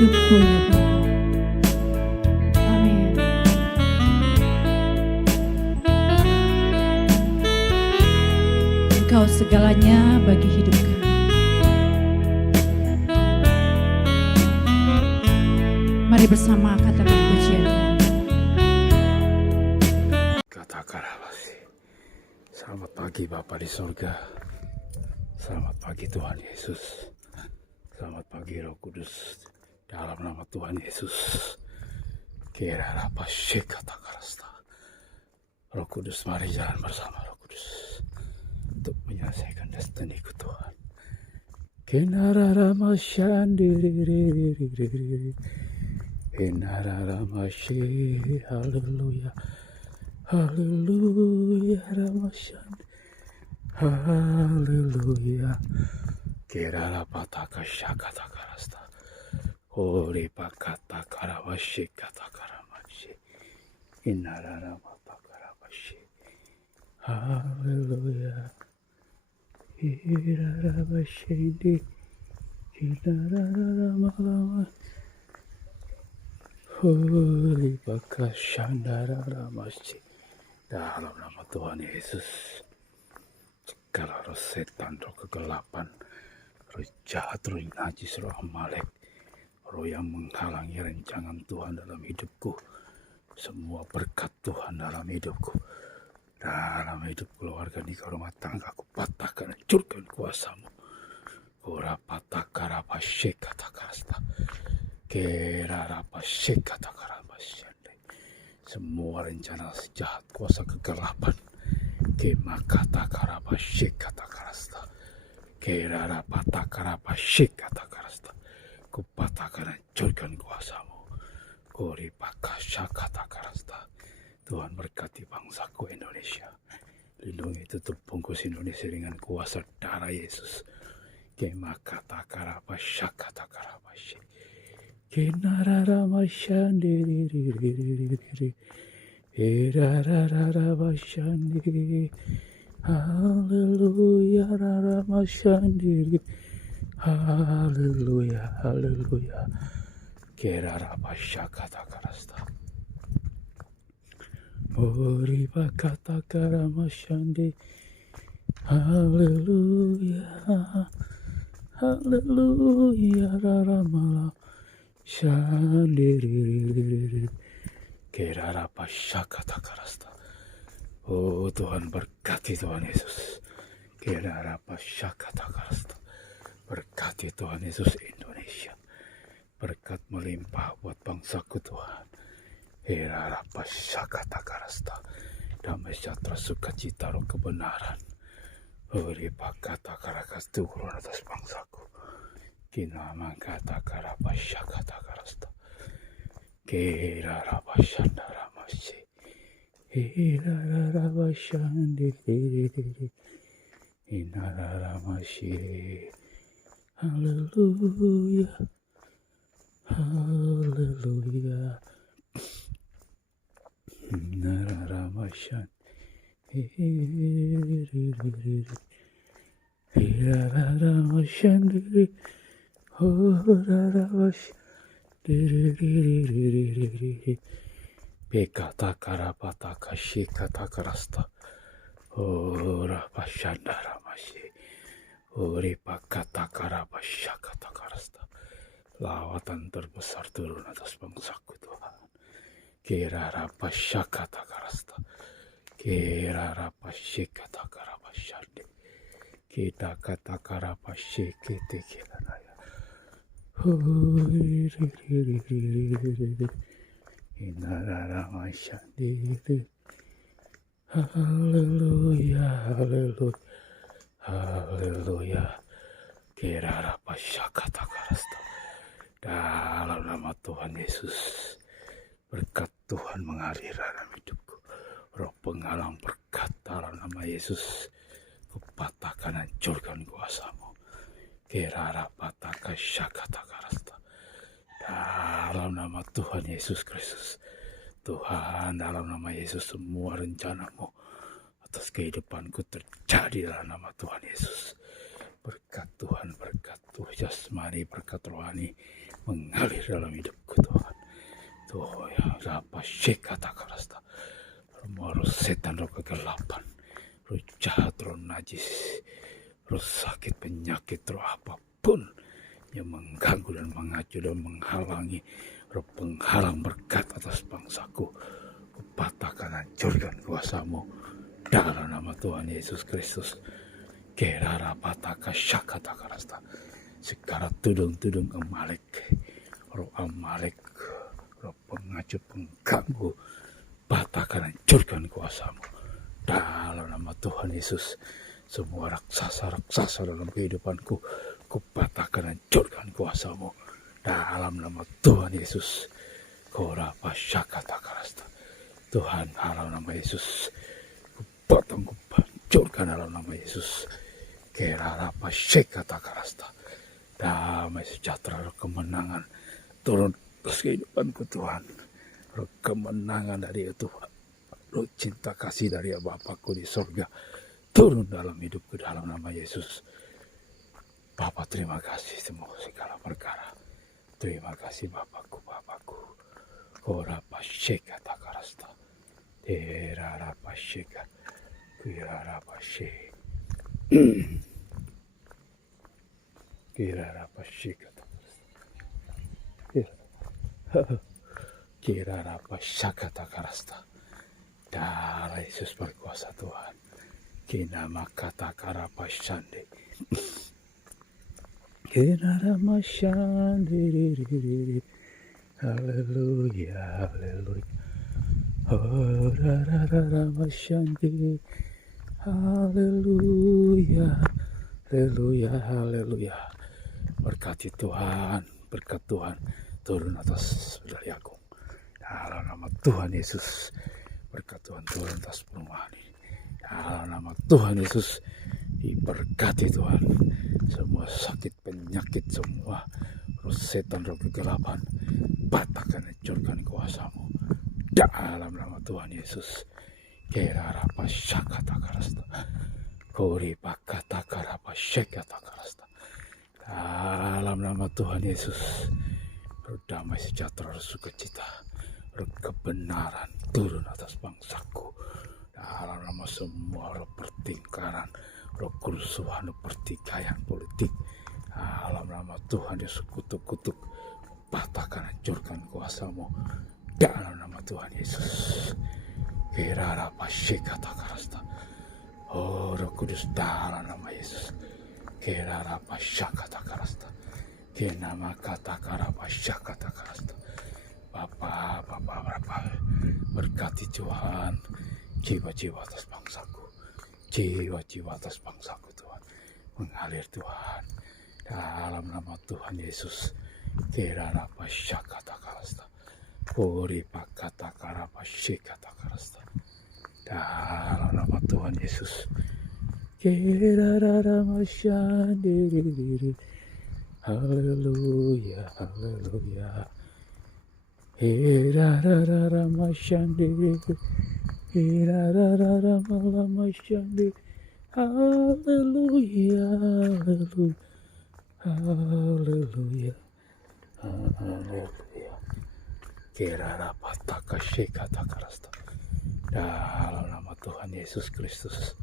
hidupku ya Bapa. Amin. Engkau segalanya bagi hidup kami. Mari bersama katakan pujian. Katakan apa sih? Selamat pagi Bapa di surga. Selamat pagi Tuhan Yesus. Selamat pagi Roh Kudus. Dalam nama Tuhan Yesus. Kira apa sih katakan. Roh Kudus, mari jalan bersama Roh Kudus untuk menyelesaikan destiniku Tuhan. Kenara masyandiri. Kenara masyi. Haleluya. Haleluya Ramasyan. Haleluya. Kerala pataka syakata karasta. Ori pakata karavashi kata karamashi. Inarara pataka ravashi. Haleluya. Irara vashindi. Inarara malama. Ori pakashandara ramashi. Dalam nama Tuhan Yesus, segala roh setan, roh kegelapan, roh jahat, roh najis, roh Amalek, roh yang menghalangi rencangan Tuhan dalam hidupku, semua berkat Tuhan dalam hidupku, dalam hidup keluarga nikah rumah tangga, aku patahkan, hancurkan kuasamu. Kura pataka rapa shekata kasta, kera rapa shekata karabasya. Semua rencana sejahat kuasa kegelapan kemakata karapa kata karasta kerara pata karapa kata karasta kupatakan hancurkan kuasamu kori pakasya kata karasta. Tuhan berkati bangsaku Indonesia, lindungi tutup bungkus Indonesia dengan kuasa darah Yesus. Kemakata karapa kata karapa Kenarara mashandiri, erarara mashandiri, haleluya rara mashandiri, haleluya, haleluya, kerara masyakata karasta, ori bakata kara masyandi, haleluya, haleluya rara malam. Shandiri kerara pasyakata karasta. Oh Tuhan, berkati Tuhan Yesus. Kerara pasyakata karasta. Berkati Tuhan Yesus Indonesia. Berkat melimpah buat bangsaku Tuhan. Kerara pasyakata karasta. Damai sejahtera sukacita roh kebenaran. Uri pakata karakas turun atas bangsaku. Kina mangkata karapasya kata karasta. Kira rapasya daramasi. Kira rapasya diri. Inara ramasi. Haleluya. Haleluya. Inara ramasya. Kira ramasya diri. Bekata karapata kashi kata karasta. Ora pashandara masih. Ori pakata karapasya kata karasta. Lawatan terbesar turun atas bangsaku Tuhan. Kira rapasya kata karasta. Kira rapasya kata karapasyandi. Kita kata karapasya kita kira naya. Inara masyadiri. Haleluya, haleluya, haleluya. Kira rapasya kata karasta. Dalam nama Tuhan Yesus, berkat Tuhan mengalir dalam hidupku. Roh penghalang berkat dalam nama Yesus, kupatahkan hancurkan kuasamu. Kira rapataka syakata karasta. Dalam nama Tuhan Yesus Kristus, Tuhan, dalam nama Yesus semua rencanamu atas kehidupanku terjadi dalam nama Tuhan Yesus. Berkat Tuhan, berkat Tuhan jasmani, berkat rohani, mengalir dalam hidupku Tuhan. Tuh ya rapa kata karasta. Roh setan, roh kegelapan, roh jahat, roh najis, roh sakit, penyakit, roh apapun yang mengganggu dan mengacu dan menghalangi, roh penghalang berkat atas bangsaku, kupatahkan, hancurkan kuasamu dalam nama Tuhan Yesus Kristus. Kerara pataka syakata karasta. Segala tudung-tudung Amalek, roh Amalek, roh pengacu pengganggu, patahkan, hancurkan kuasamu dalam nama Tuhan Yesus. Semua raksasa dalam kehidupanku, kupatahkan, hancurkan kuasamu dalam nama Tuhan Yesus. Korapa syakata karasta. Tuhan, dalam nama Yesus, kupotong, kuhancurkan dalam nama Yesus. Kerapa syakata karasta. Damai sejahtera, kemenangan turun atas kehidupanku Tuhan. Roh kemenangan dari Tuhan, roh cinta kasih dari Bapakku di sorga turun dalam hidupku dalam nama Yesus. Bapa, terima kasih semua segala perkara. Terima kasih Bapakku. Korapa syekata karasta. Terarapa syeka. Kirarapa syek. Kirarapa syekata karasta. Kirarapa syakata karasta. Darah Yesus berkuasa Tuhan. Kinama kata karapa syande. Kinarama syande. Haleluya, haleluya. Oh, rarararama syande. Haleluya, haleluya, haleluya. Berkati Tuhan, berkat Tuhan turun atas saudari aku. Dalam nama Tuhan Yesus, berkat Tuhan turun atas perumahan ini. Dalam nama Tuhan Yesus, diberkati Tuhan. Semua sakit, penyakit, semua roh setan, roh kegelapan, patahkan, hancurkan kuasamu. Dalam nama Tuhan Yesus. Kerarapa syakata karasta. Kori pakata karapa syakata karasta. Dalam nama Tuhan Yesus, roh damai sejahtera, roh sukacita, roh kebenaran turun atas bangsaku. Dalam nama semua roh pertengkaran, roh kerusuhan, roh pertikaian politik. Dalam nama Tuhan Yesus, kutuk-kutuk, patahkan, hancurkan kuasamu. Dalam nama Tuhan Yesus. Kerarapa syakata karasta. Oh Roh Kudus, dalam nama Yesus. Kerarapa syakata karasta. Kenama kata karapa syakata karasta. Bapa, berkati Tuhan jiwa-jiwa atas bangsaku. Jiwa-jiwa atas bangsaku Tuhan. Mengalir Tuhan. Dalam nama Tuhan Yesus. Kerarapa syakata karasta. Kori pakata karapa syakata karasta. Dalam nama Tuhan Yesus. Kerarapa syandiri. Haleluya, haleluya. Herararama syandiri. Herararama syandiri. Haleluya, haleluya. Haleluya. Haleluya. Kerarapa takashikata karasta. Dalam nama Tuhan Yesus Kristus.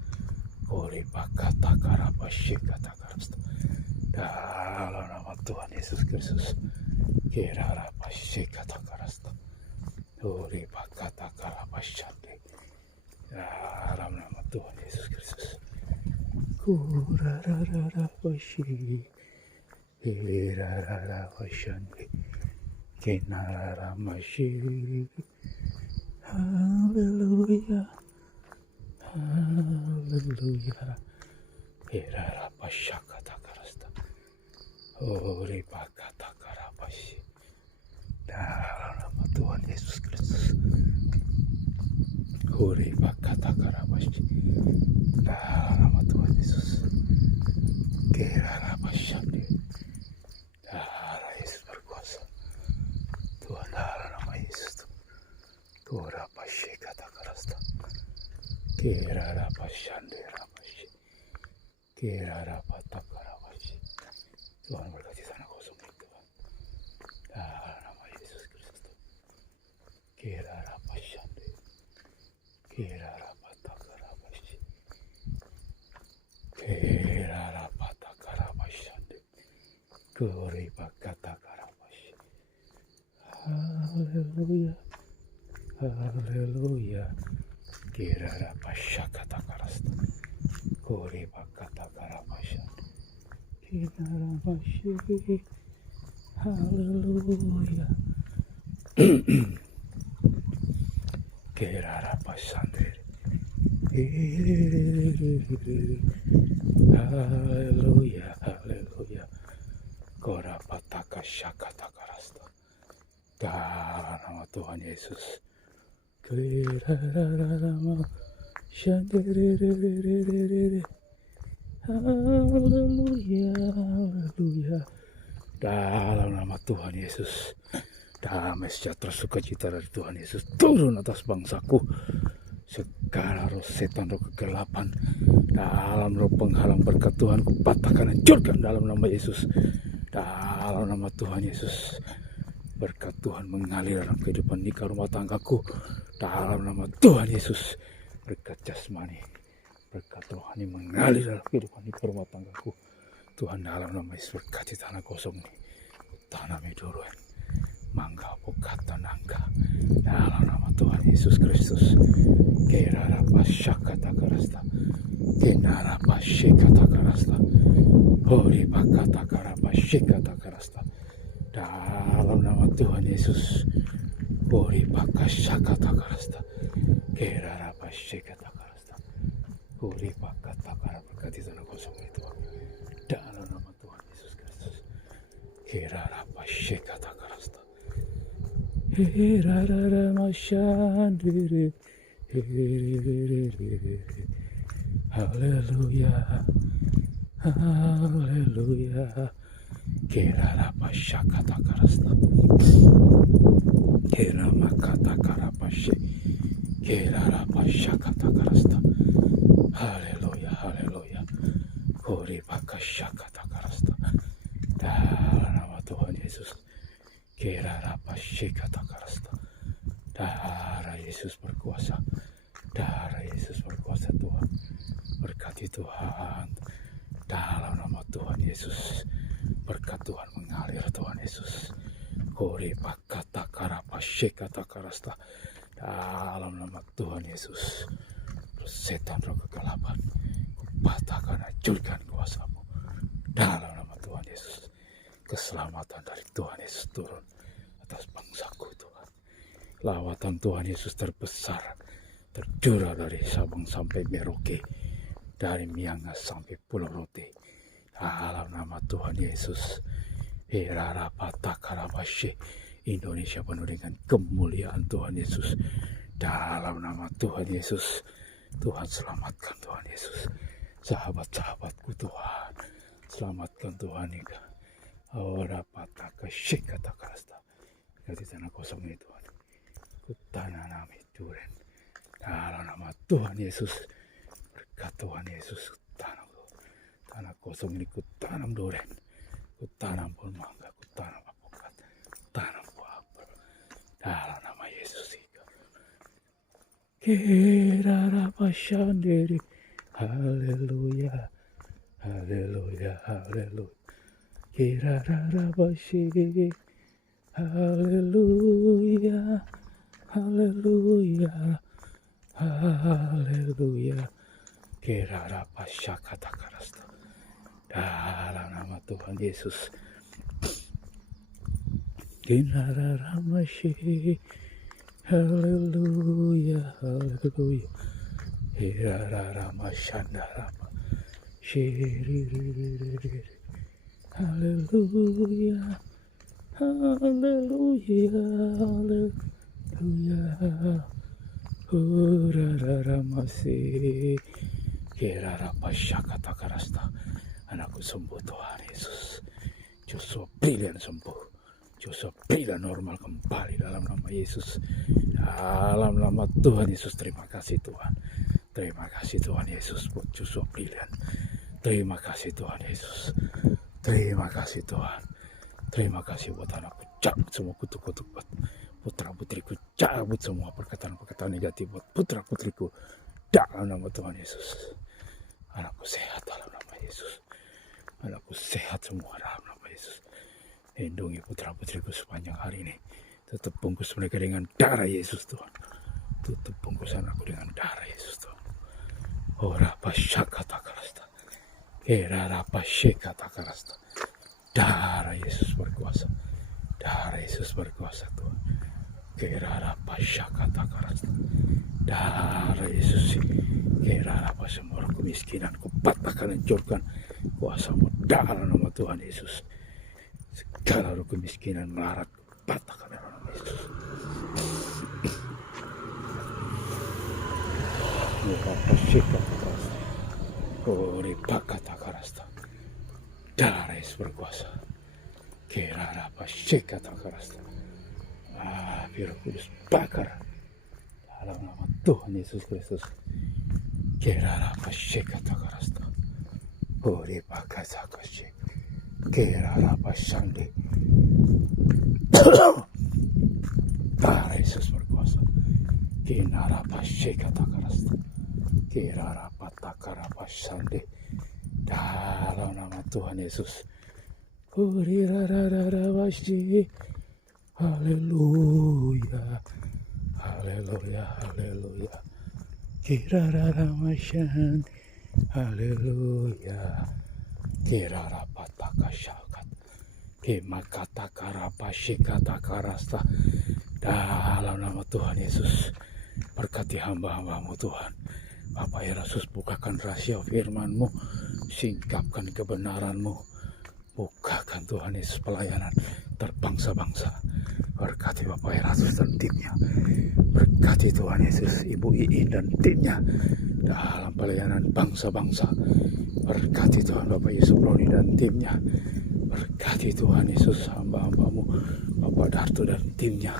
Kori pakata karapa syakata karasta. Dalam nama Tuhan Yesus Kristus. Kerarapa syakata karasta. Kori pakata karapa syande. Dalam nama Tuhan Yesus Kristus. Kurararapa syakata. Kerarapa syande. Kenarama syakata. Haleluya, haleluya. Kerarapa syakata karasta. Ori pakata karapashi. Dalam nama Tuhan Yesus Kristus. Ori pakata karapashi. Dalam nama Tuhan Yesus. Kerarapa syande. Darah Yesus berkuasa. Tuhan, dalam nama Yesus. Korapa syakata karasta. Kerarapa syande rapashi. Kerarapa takarapashi. Tuhan berkati tanah kosong ini Tuhan. Kirarapatakarabashe. Kirarapatakarabashande. Kuribakatakarabashi. Hallelujah. Hallelujah. Kirarapashakatakarasta. Kuribakatakarabashande. Kirarabashi. Hallelujah. Kirarapasande. Hallelujah. Hallelujah. Korapataka shakatakarasta. Dalam nama Tuhan Yesus. Kirarararama shandiririririri. Haleluya, haleluya. Dalam nama Tuhan Yesus. Damai sejahtera sukacita dari Tuhan Yesus turun atas bangsaku. Segala roh setan, roh kegelapan, dalam roh penghalang berkat Tuhan kupatahkan, hancurkan dalam nama Yesus. Dalam nama Tuhan Yesus. Berkat Tuhan mengalir dalam kehidupan nikah rumah tanggaku. Dalam nama Tuhan Yesus. Berkat jasmani, berkat rohani mengalir dalam kehidupan nikah rumah tanggaku. Tuhan dalam nama Yesus berkati tanah kosong ini. Tanami duluan. Mangga bukata nangka. Dalam nama Tuhan Yesus Kristus. Kirarapashakatakarasta. Kinarapashikatakarasta. Horibakatakarapashikatakarasta. Dalam nama Tuhan Yesus. Horibakashakatakarasta. Kirarapashikatakarasta. Horibakatakara berkati tanah kosong itu. Dalam nama Tuhan Yesus Kristus. Kirarapashikatakarasta. Hirararamashandiri. Haleluya. Haleluya. Kirarapashakatakarasta. Kiramakatakarapashe. Kirarapashakatakarasta. Haleluya. Haleluya. Koribakashakatakarasta. Dalam nama Tuhan Yesus. Kirarapashikatakarasta. Darah Yesus berkuasa. Darah Yesus berkuasa Tuhan. Berkati Tuhan. Dalam nama Tuhan Yesus. Berkat Tuhan mengalir Tuhan Yesus. Koribakatakarapashikatakarasta. Dalam nama Tuhan Yesus. Setan roh kegelapan. Kupatahkan, hancurkan kuasamu. Dalam nama Tuhan Yesus. Keselamatan dari Tuhan Yesus turun atas bangsaku Tuhan. Lawatan Tuhan Yesus terbesar tercurah dari Sabang sampai Merauke, dari Miangas sampai Pulau Rote. Dalam nama Tuhan Yesus. Hirarapatakarabashe. Indonesia penuh dengan kemuliaan Tuhan Yesus. Dalam nama Tuhan Yesus. Tuhan selamatkan Tuhan Yesus. Sahabat-sahabatku Tuhan. Selamatkan Tuhan Ika. Ora pataka shikata karasta. Dari tanah kosong ini Tuhan. Kutanami duren. Dalam nama Tuhan Yesus. Berkat Tuhan Yesus. Tanah kosong ini kutanam duren. Kutanam pun mangga. Kutanam apokat. Kutanam buah apel. Dalam nama Yesus. Kirarapashandiri. Haleluya. Haleluya. Haleluya. Kirararabashi. Haleluya. Haleluya. Haleluya. Kirarapashakatakarasta. Dalam nama Tuhan Yesus. Kirararamashi. Haleluya. Haleluya. Kirararamashandarama. Shiriririri. Haleluya. Haleluya. Haleluya. Hurararamasi. Kirarapashakatakarasta. Anakku sembuh Tuhan Yesus. Joshua Brilian sembuh. Joshua Brilian normal kembali dalam nama Yesus. Dalam nama Tuhan Yesus. Terima kasih Tuhan. Terima kasih Tuhan Yesus buat Joshua Brilian. Terima kasih Tuhan Yesus. Terima kasih Tuhan. Terima kasih buat anakku. Cabut semua kutuk-kutuk buat putra-putriku, cabut semua perkataan-perkataan negatif buat putra-putriku dalam nama Tuhan Yesus. Anakku sehat dalam nama Yesus. Anakku sehat semua dalam nama Yesus. Lindungi putra-putriku sepanjang hari ini. Tutup bungkus mereka dengan darah Yesus Tuhan. Tutup bungkusan aku dengan darah Yesus Tuhan. Ora pasyakata karasta. Era pasyakata karasta. Darah Yesus berkuasa. Darah Yesus berkuasa Tuhan. Kera pasyakata karasta. Darah Yesus. Kera apa semua kemiskinan kupatahkan, hancurkan kuasamu dalam nama Tuhan Yesus. Segala roh kemiskinan melarat kupatahkan dalam nama Yesus. Darah Yesus berkuasa. Kera apa syekata karasta. Biar kudus bakar dalam nama Tuhan Yesus Kristus. Kera apa syekata karasta. Ori bakasa kasih. Kera apa sande. Darah Yesus berkuasa. Kera apa syekata karasta. Kera apa takar apa sande. Dalam nama Tuhan Yesus. Ori rarararabasi. Haleluya. Haleluya. Haleluya. Kirararamasyan. Haleluya. Kirarapatakasyakat. Kimakatakarapashikatakarasta. Dalam nama Tuhan Yesus, berkati hamba-hambamu Tuhan. Bapak ya Yesus, bukakan rahasia firman-Mu, singkapkan kebenaran-Mu, bukakan Tuhan Yesus pelayanan terbangsa-bangsa. Berkati Bapak Yesus dan timnya. Berkati Tuhan Yesus Ibu Iin dan timnya dalam pelayanan bangsa-bangsa. Berkati Tuhan Bapak Yesus Roni dan timnya. Berkati Tuhan Yesus hamba-hambamu Bapak Darto dan timnya.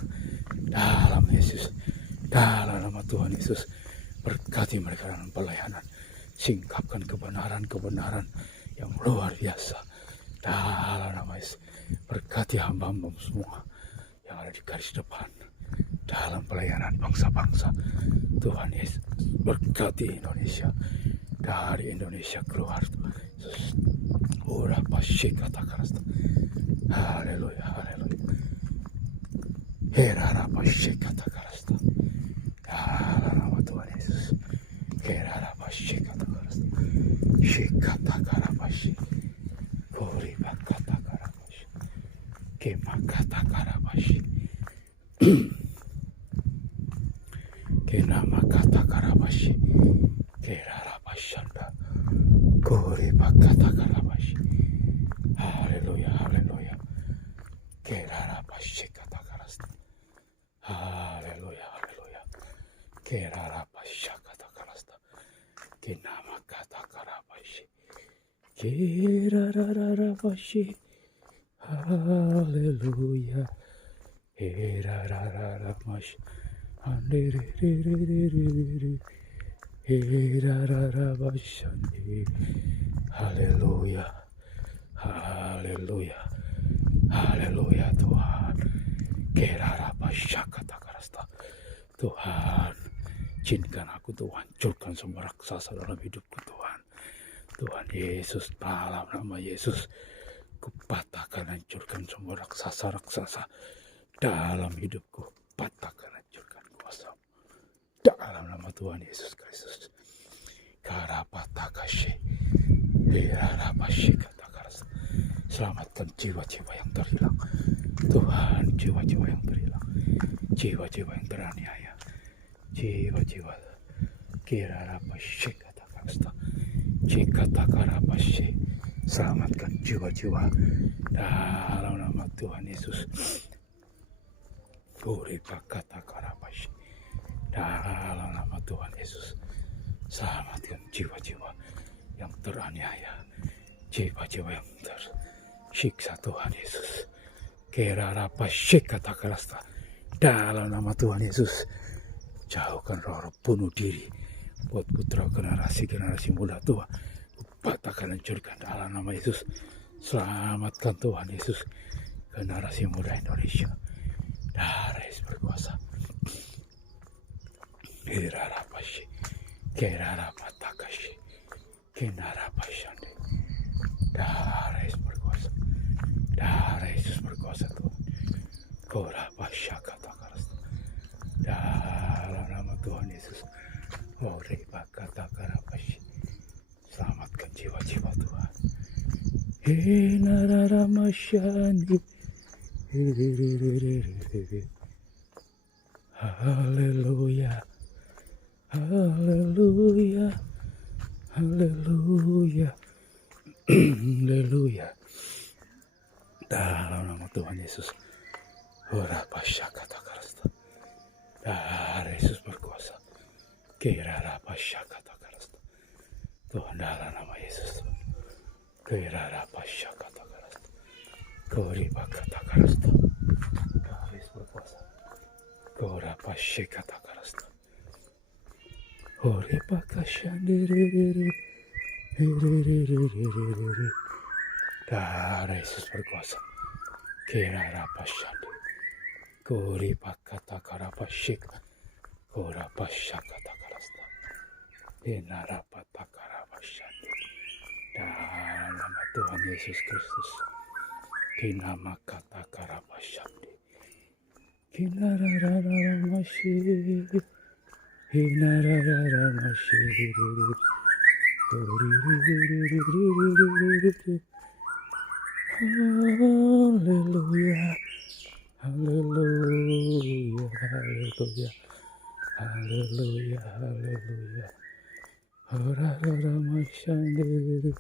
Dalam Yesus, dalam nama Tuhan Yesus, berkati mereka dalam pelayanan. Singkapkan kebenaran-kebenaran yang luar biasa. Dalam nama Yesus, berkati hamba-hambamu semua yang ada di garis depan dalam pelayanan bangsa-bangsa. Tuhan Yesus, berkati Indonesia, dari Indonesia keluar Tuhan Yesus. Ora pasyikata karasta. Haleluya, haleluya. Hera pasyikata karasta. Dalam nama Tuhan Yesus. Hera pasyikata karasta. Shikata karabashi. Kori bakata karabashi. Kemakata karabashi. Kenama kata karabashi. Kerarabashanda. Kori bakata karabashi. Haleluya, haleluya. Kerarabashi kata karasta. Haleluya, haleluya. Kerarabashi kata karasta. Kenama kata karabashi. Kerarabashi. Haleluya. Kerarabashi. Haleluya, haleluya, haleluya Tuhan. Tuhan, izinkan aku Tuhan, hancurkan semua raksasa dalam hidupku Tuhan. Tuhan Yesus, dalam nama Yesus, kupatahkan, hancurkan semua raksasa-raksasa dalam hidupku. Patahkan, hancurkan kuasa dalam nama Tuhan Yesus Kristus. Karapatakashi, Hirarabashi katakas. Selamatkan jiwa-jiwa yang terhilang, Tuhan, jiwa-jiwa yang terhilang, jiwa-jiwa yang teraniaya, jiwa-jiwa. Kirarabashi katakas. Jikatakarabashi. Selamatkan jiwa-jiwa dalam nama Tuhan Yesus. Uripakatakarabashi. Dalam nama Tuhan Yesus, selamatkan jiwa-jiwa yang teraniaya, jiwa-jiwa yang tersiksa Tuhan Yesus. Kerarapasyikatakarasta. Dalam nama Tuhan Yesus, jauhkan roh-roh bunuh diri buat putra generasi muda Tuhan. Patahkan, hancurkan dalam nama Yesus. Selamatkan Tuhan Yesus generasi muda Indonesia Darah Yesus berkuasa. Irarapashi, Kerarapatakashi, Kenarapashande. Darah Yesus berkuasa. Darah Yesus berkuasa Tuhan. Korapashakatakarasta. Dalam nama Tuhan Yesus. Oripakatakarapashi. Selamatkan jiwa-jiwa Tuhan. Enararamashandi. Haleluya. Haleluya. Haleluya. Haleluya. Dalam nama Tuhan Yesus. Ora pasyakatakarasta. Darah Yesus berkuasa. Kira pasyakatakarasta. Tuhan dalam nama Yesus. Kira pasyakatakarasta. Kori bakatakarasta. Darah Yesus berkuasa. Kora pasyakatakarasta. Ore pakashandiri. Darah Yesus berkuasa. Kira pasyandi. Kori pakatakarapashik. Kora pasyakatakarasta. Enarapatakarapashandi. Dalam nama Tuhan Yesus Kristus. Kinama katakarapashandi. Kinarararamashi. Kinarararamashi. Haleluya. Haleluya. Haleluya. Haleluya. Haleluya. Harararamashandi.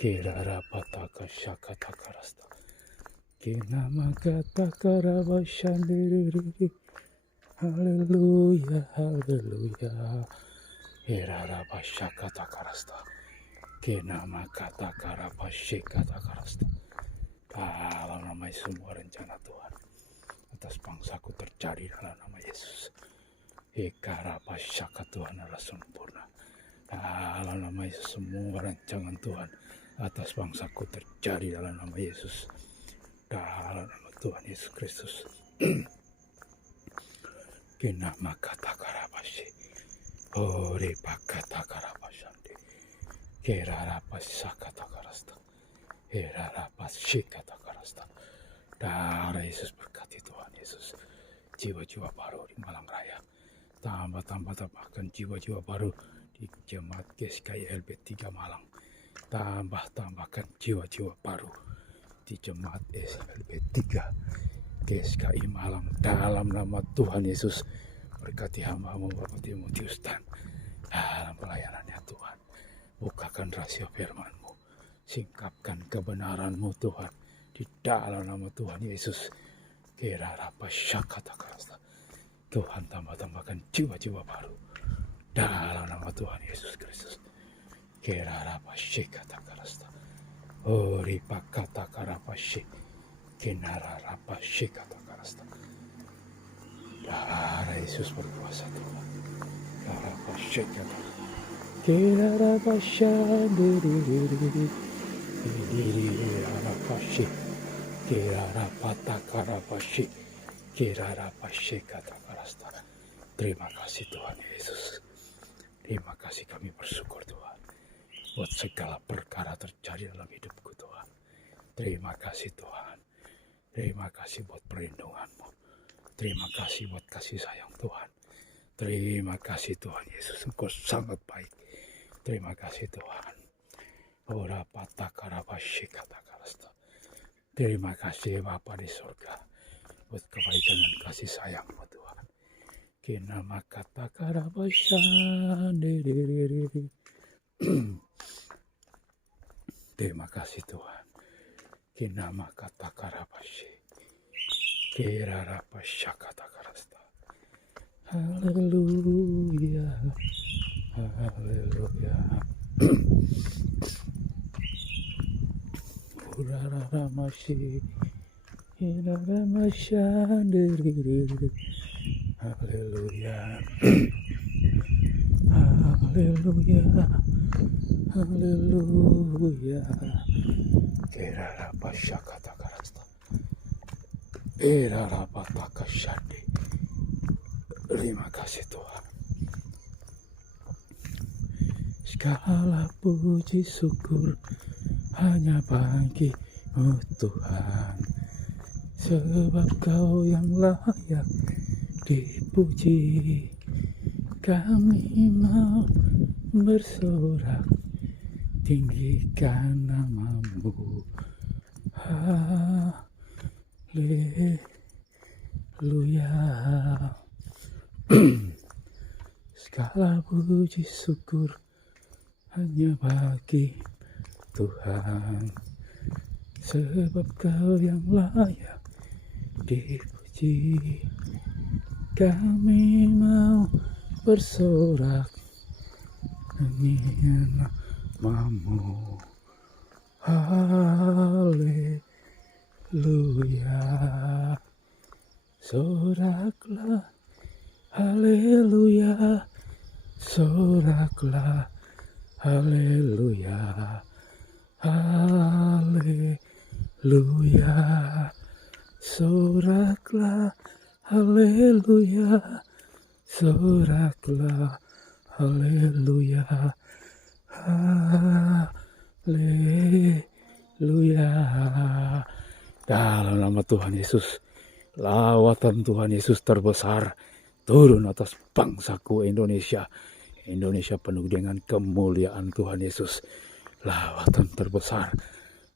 Kirarapataka shakatakarasta. Kinamagatakarabashandi. Haleluya. Haleluya. Kirarapashakatakarasta. Kinamagatakarabashikatakarasta. Dalam nama Yesus semua rencana Tuhan atas bangsaku terjadi dalam nama Yesus. Ikarapashaka Tuhan adalah sempurna. Dalam nama Yesus semua rancangan Tuhan atas bangsaku terjadi dalam nama Yesus. Dalam nama Tuhan Yesus Kristus. Kinamagatakarabashik. Ori pakatakarabashandi. Kirarapashakatakarasta. Kirarapashikatakarasta. Darah Yesus berkati Tuhan Yesus. Jiwa-jiwa baru di Malang Raya. Tambahkan jiwa-jiwa baru di Jemaat GSKI LB3 Malang. Tambahkan jiwa-jiwa baru di Jemaat LB3 GSKI Malang. Dalam nama Tuhan Yesus. Berkati hamba-Mu Bapak Timotius dan dalam pelayanannya Tuhan. Bukakan rahasia firman-Mu. Singkapkan kebenaran-Mu Tuhan. Di dalam nama Tuhan Yesus. Kirarapashakatakarasta. Tuhan tambahkan jiwa-jiwa baru. Dalam nama Tuhan Yesus Kristus. Kirarapashikatakarasta. Oripakatakarapashik. Kinararapashikatakarasta. Darah Yesus berkuasa Tuhan. Kirarapashikatakarasta. Kirarapashandiri. Kirarapashik. Kirarapatakarapashik. Kirarapashikatakarasta. Terima kasih Tuhan Yesus. Terima kasih kami bersyukur Tuhan. Buat segala perkara terjadi dalam hidupku Tuhan. Terima kasih Tuhan. Terima kasih buat perlindungan-Mu. Terima kasih buat kasih sayang Tuhan. Terima kasih Tuhan Yesus. Engkau sangat baik. Terima kasih Tuhan. Ora patakarapashikatakarasta. Terima kasih Bapa di surga. Buat kebaikan dan kasih sayang-Mu Tuhan. Kinamagatakarapashandiri. Terima kasih Tuhan. Kinamagatakarapashik. Kirarapashakatakarasta. Haleluya. Haleluya. Urararamashi. Iraramashandiri. Haleluya. Haleluya. Haleluya. Kirarapashakatakarasta. Erarapatakasyande. Terima kasih Tuhan. Segala puji syukur hanya bagi-Mu Tuhan, sebab Kau yang layak dipuji. Kami mau bersorak, tinggikan nama-Mu. Haleluya. Segala puji syukur hanya bagi Tuhan, sebab Kau yang layak dipuji. Kami mau bersorak, nyanyian nama-Mu. Haleluya. Soraklah, haleluya. Soraklah, haleluya. Haleluya. Soraklah, haleluya. Soraklah, haleluya. Haleluya. Dalam nama Tuhan Yesus, lawatan Tuhan Yesus terbesar turun atas bangsaku Indonesia. Indonesia penuh dengan kemuliaan Tuhan Yesus. Lawatan terbesar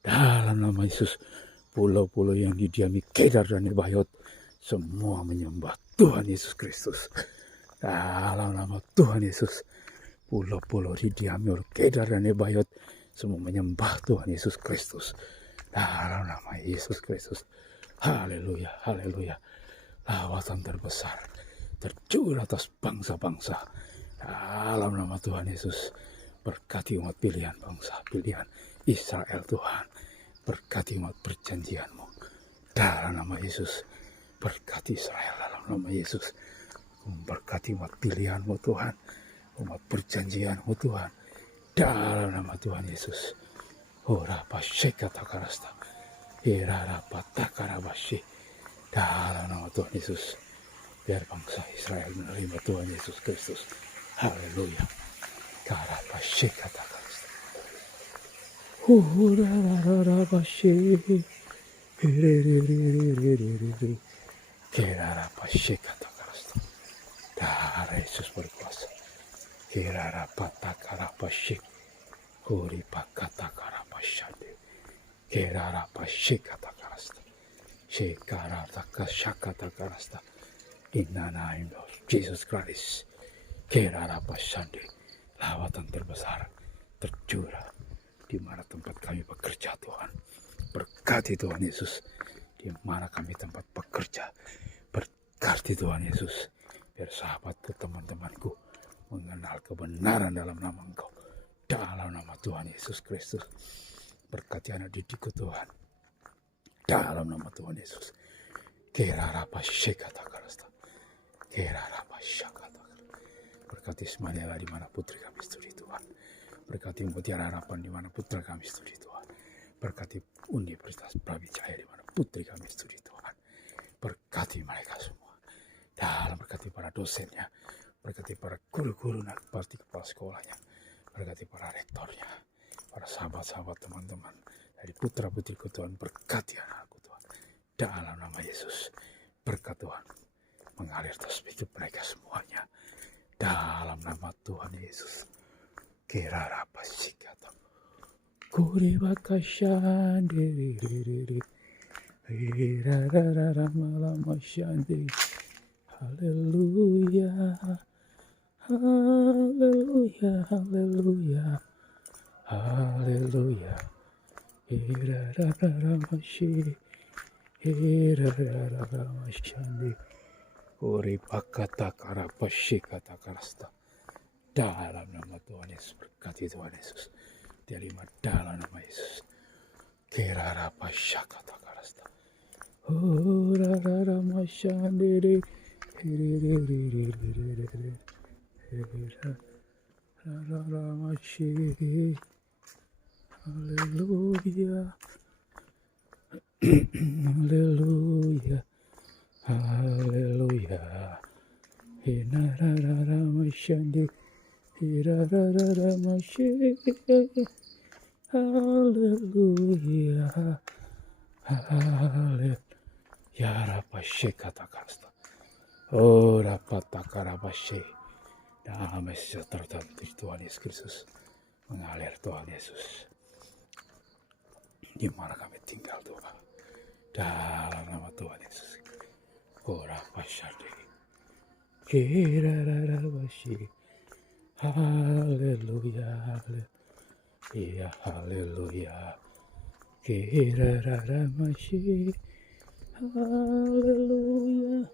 dalam nama Yesus. Pulau-pulau yang didiami Kedar dan Nebayot semua menyembah Tuhan Yesus Kristus. Dalam nama Tuhan Yesus, pulau-pulau didiami oleh Kedar dan Nebayot semua menyembah Tuhan Yesus Kristus. Dalam nama Yesus Kristus. Haleluya, haleluya. Lawatan terbesar terjun atas bangsa-bangsa. Dalam nama Tuhan Yesus, berkati umat pilihan bangsa, pilihan Israel Tuhan. Berkati umat perjanjian-Mu. Dalam nama Yesus, berkati Israel dalam nama Yesus. Berkati umat pilihan-Mu Tuhan. Umat perjanjian-Mu Tuhan. Dalam nama Tuhan Yesus. Ora paseka takarasta. Irara patakarabashi. Dalam nama Tuhan Yesus. Biar bangsa Israel menerima Tuhan Yesus Kristus. Haleluya. Kara paseka takarasta. Ora pashi. Kirara paseka takarasta. Darah Yesus berkuasa. Kirara patakarabashi. Kuri pakata karapashade. Kerara pashikata karasta. Shekara takashakata karasta. In the name of Jesus Christ. Kerara pashande. Lawatan terbesar tercurah di mana tempat kami bekerja Tuhan. Berkati Tuhan Yesus. Di mana kami tempat bekerja. Berkati Tuhan Yesus. Biar sahabatku, teman-temanku mengenal kebenaran dalam nama Engkau. Dalam nama Tuhan Yesus Kristus. Berkati anak didikku Tuhan. Dalam nama Tuhan Yesus. Kerara pasyekata karasta. Kerara pasyakata. Berkati Ismaila di mana putri kami studi Tuhan. Berkati Mutiara Harapan di mana putra kami studi Tuhan. Berkati Universitas Brawijaya di mana putri kami studi Tuhan. Berkati mereka semua. Dalam berkati para dosennya. Berkati para guru-guru dan berkati kepala sekolahnya. Berkati para rektornya, para sahabat-sahabat teman-teman dari putra-putriku Tuhan. Berkati anakku Tuhan. Dalam nama Yesus. Berkat Tuhan mengalir atas hidup mereka semuanya. Dalam nama Tuhan Yesus. Kirara pasikata. Kuri bakashande. Irarara malama shande. Haleluya. Haleluya, haleluya, haleluya. Irararamashi, irarararamashandi. Uri pakata karapashi kata karasta. Dalam nama Tuhan Yesus, berkati Tuhan Yesus. Terima dalam nama Yesus. Kirarapasha kata karasta. Urararamashandiri. Haleluya. Haleluya. Haleluya. Hinararara masyandi. Hirararara masyandi. Haleluya. Haleluya. Ya Rabashe katakansta. Oh Rapatakarabashe. Damai sejahtera dalam Tuhan Yesus Kristus mengalir Tuhan Yesus. Di mana kami tinggal Tuhan. Dalam nama Tuhan Yesus. Ora pasyade. Kirararabashe. Haleluya. Haleluya. Haleluya. Kirararabashe. Haleluya.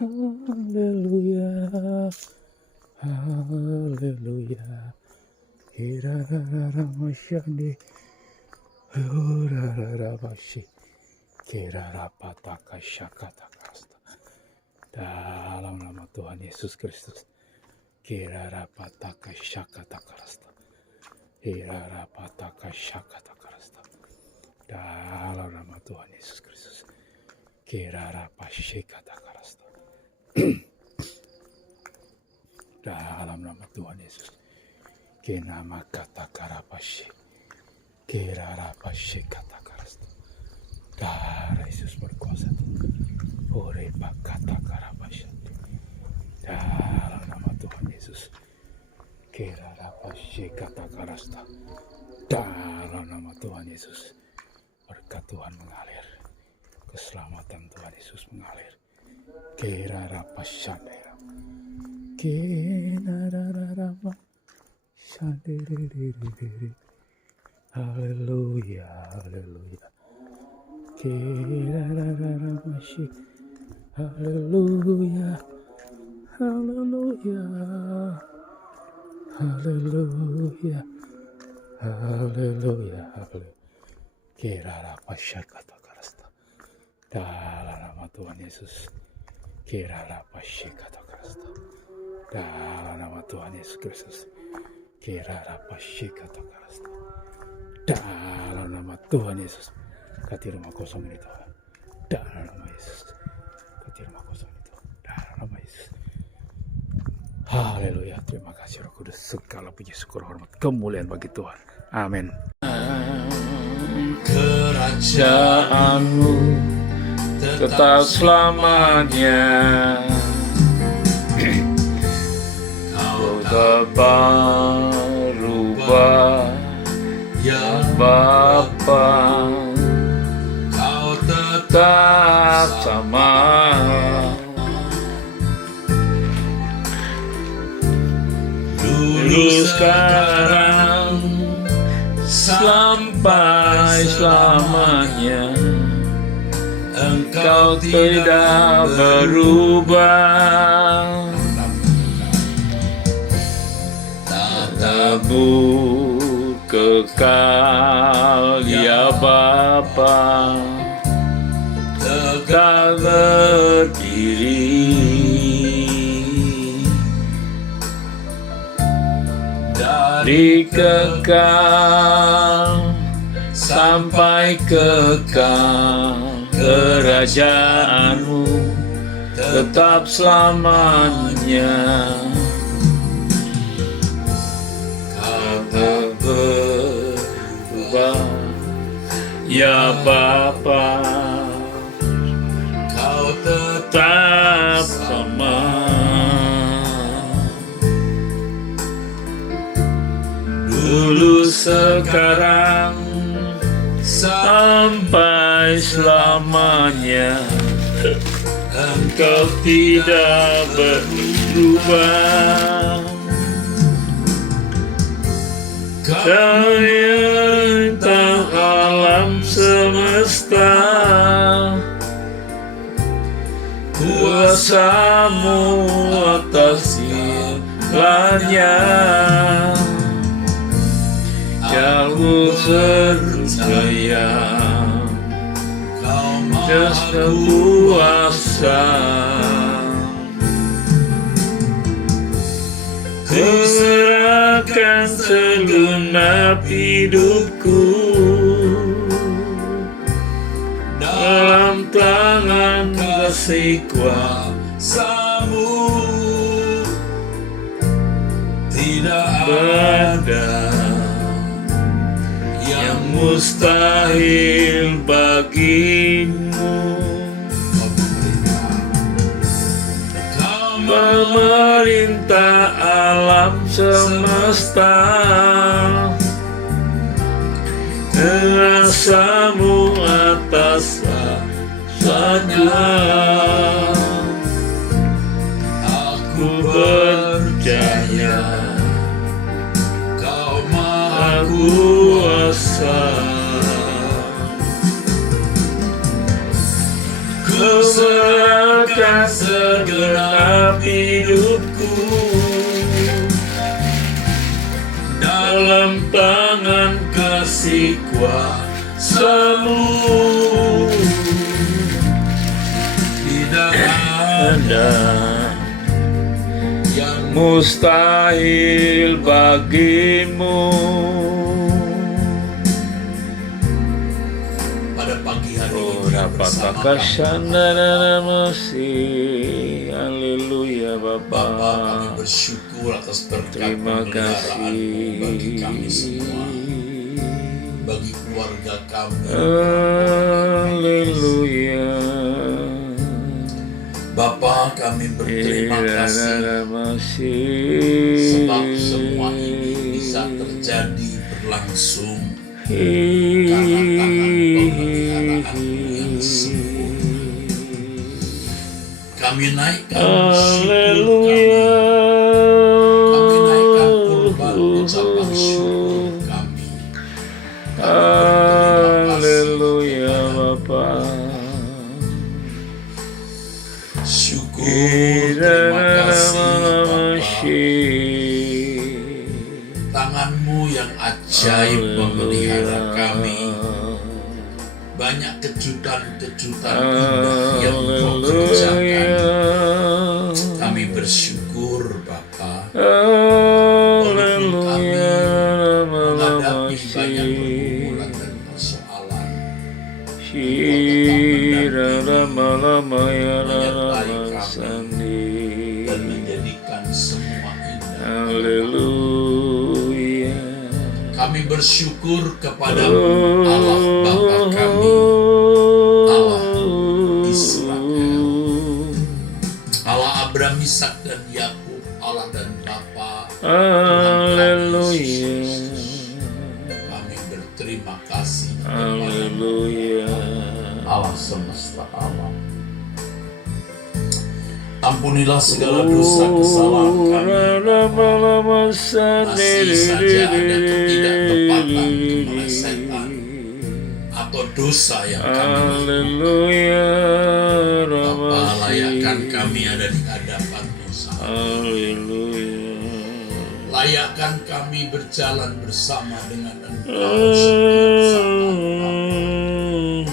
Haleluya. Haleluya. Kirararabashande. Urararabashi. Kirarapatakasyakatakasta. Dalam nama Tuhan Yesus Kristus. Kirarapatakasyakatakasta. Kirarapatakasyakatakasta. Dalam nama Tuhan Yesus Kristus. Kirarapashikatakasta. Dalam nama Tuhan Yesus. Kinama kata karapashi. Kirarapashi kata karasta. Darah Yesus berkuasa. Orepa kata karapashi. Dalam nama Tuhan Yesus. Kirarapashi kata karasta. Dalam nama Tuhan Yesus. Berkat Tuhan mengalir. Keselamatan Tuhan Yesus mengalir. Kirarapashandera. Kirarararama. Shandere. Haleluya. Haleluya. Kirarararamashi. Haleluya. Haleluya. Haleluya. Haleluya. Haleluya. Kirarapashakatakasta. Dalam nama Tuhan Yesus. Kirarapashakatakasta. Dalam nama Tuhan Yesus Kristus. Kirarapashakatakasta. Dalam nama Tuhan Yesus. Kati rumah kosong ini Tuhan. Dalam nama Yesus. Kati rumah kosong itu. Dalam nama Yesus. Haleluya. Terima kasih Roh Kudus. Segala puji syukur hormat kemuliaan bagi Tuhan. Amin. Kerajaanmu tetap selamanya. Kau tak berubah, ya Bapa. Kau tetap sama. Dulu sekarang sampai selamanya. Engkau tidak berubah. Tabur kekal ya Bapa. Tegak berdiri dari kekal sampai kekal. Kerajaanmu tetap selamanya. Kau tak berubah ya Bapa. Kau tetap sama. Dulu sekarang sampai selamanya. Engkau tidak berubah. Kau yang tahu alam semesta. Kuasamu atas segalanya. Aku percaya Kau maha kuasa. Kuserahkan segenap hidupku dalam tangan kasih kuasa-Mu, tidak ada yang mustahil bagimu. Kau memerintah alam semesta, kuasa-Mu atas segalanya. Aku percaya Kau Maha Kuasa. Ku serahkan segenap hidupku dalam tangan kasih kuasa-Mu. Tidak ada yang mustahil bagimu. Pada pagi hari ini bersama masih, haleluya Bapa, kami bersyukur atas berkat Terima pemeliharaan-Mu bagi kami kasih. semua, bagi keluarga kami. Haleluya. Bapa, kami berterima kasih sebab semua ini bisa terjadi berlangsung karena tangan pemeliharaan-Mu yang sempurna. Kami naikkan syukur kami, kami naikkan kurban ucapan syukur kami. Haleluya Bapa. Syukur, terima kasih Bapa. Tangan-Mu yang ajaib memelihara kami. Banyak kejutan-kejutan indah yang Kau kerjakan. Kami bersyukur Bapa. Walaupun kami menghadapi banyak pergumulan dan persoalan, menyertai kami dan menjadikan semua indah. Haleluya. Kami bersyukur kepada-Mu, Allah Bapa kami, Allah Israel, Allah Abraham, Ishak dan Yakub, Allah dan Bapa Haleluya. Kami berterima kasih Haleluya. Allah semesta alam. Ampunilah segala dosa kesalahan kami. Masih saja ada ketidaktepatan, kemelesetan, atau dosa yang kami lakukan. Bapa, layakkan kami ada di hadapan-Mu. Layakkan kami berjalan bersama dengan Engkau setiap saat,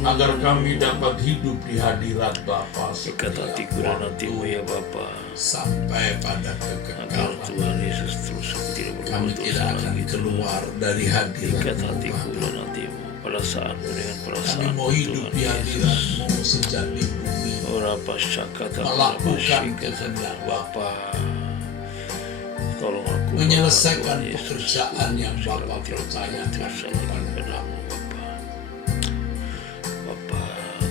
agar kami dapat hidup di hadirat Bapa setiap waktu ya Bapa. sampai pada Agar kekekalan. Tuhan Yesus terus tidak Kami berbuat tidak dosa akan lagi. keluar dari hadirat-Mu Ikat hatiku Bapa. dan hatimu pada saatmu dengan Kami perasaan mau hidup Tuhan di Yesus. hadirat-Mu sejak di bumi, Orapa syakata melakukan kehendak Bapa. Tolong aku menyelesaikan Tuhan Yesus. pekerjaan yang Bapa percayakan kepada kami. Bapa,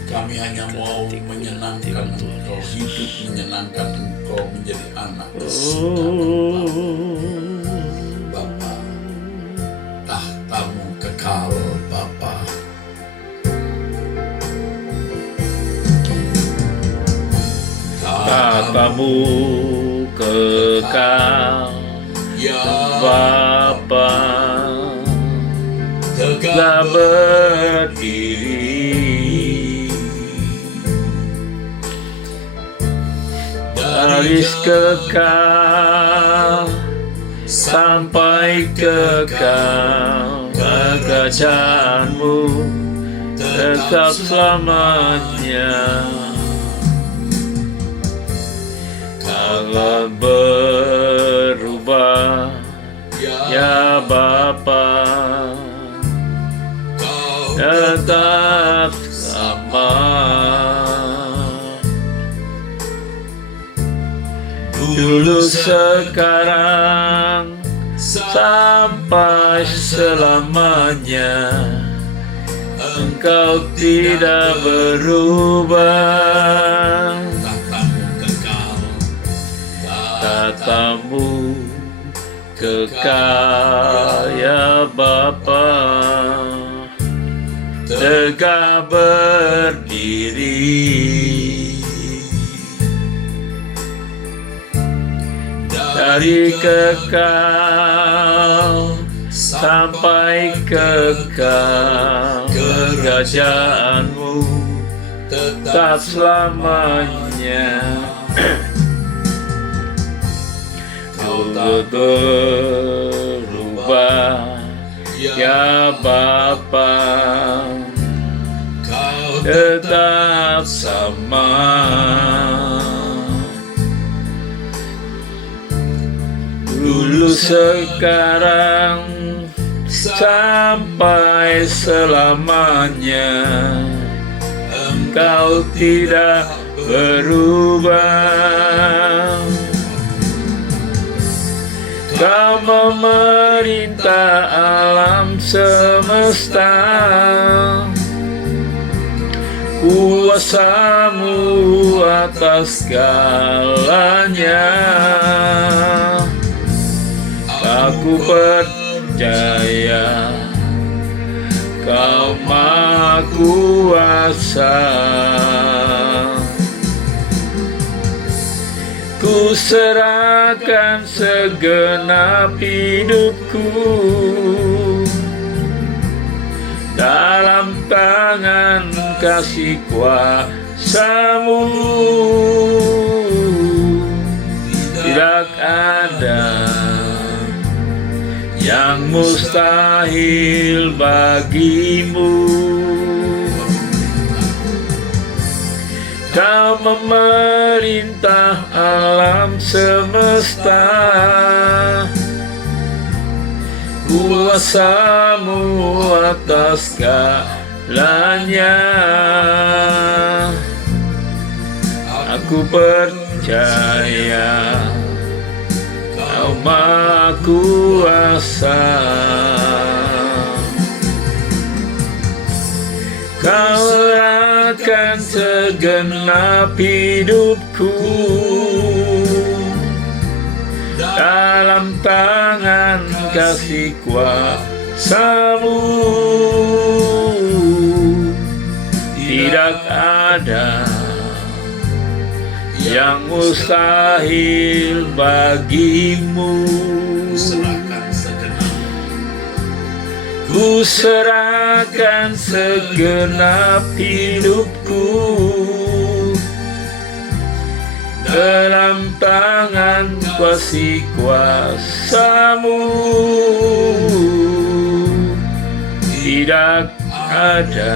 Kami hanya mau menyenangkan Engkau, hidup menyenangkan Engkau, menjadi anak kesukaan Bapa. Tahta-Mu kekal Bapa. Tahta-Mu kekal Ya Bapa, tegak berdiri dari kekal sampai kekal, kekerajaanmu tetap selamanya. Kalau berubah ya Bapa, Kau tetap sama. dulu sekarang sampai selamanya. Engkau tidak berubah, katamu kekal ya Bapa, tegak berdiri dari kekal sampai kekal. Kerajaanmu tetap selamanya. Kau tak berubah ya Bapa, Kau tetap sama. Dulu sekarang sampai selamanya. Engkau tidak berubah. Kau memerintah alam semesta, kuasa-Mu atas segalanya. Aku percaya Kau Maha Kuasa. Ku serahkan segenap hidupku dalam tangan kasih kuasa-Mu. Tidak ada yang mustahil bagimu. Kau memerintah alam semesta, kuasa-Mu atas segalanya. Aku percaya Kau Maha Kuasa. Kau serahkan segenap hidupku dalam tangan kasih kuasa-Mu. Tidak ada yang mustahil bagimu. Ku serahkan segenap hidupku dalam tangan kasih kuasa-Mu. Tidak ada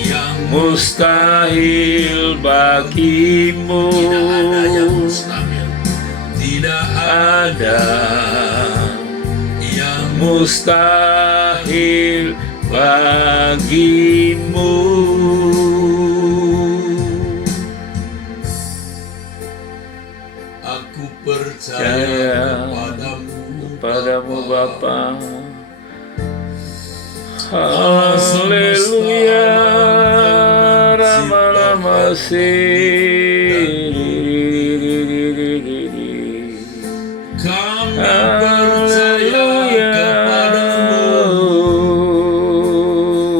yang mustahil bagimu. Tidak ada yang mustahil bagimu. Aku percaya padamu Bapa. Haleluya, Rama-Rama kami percaya kepadamu,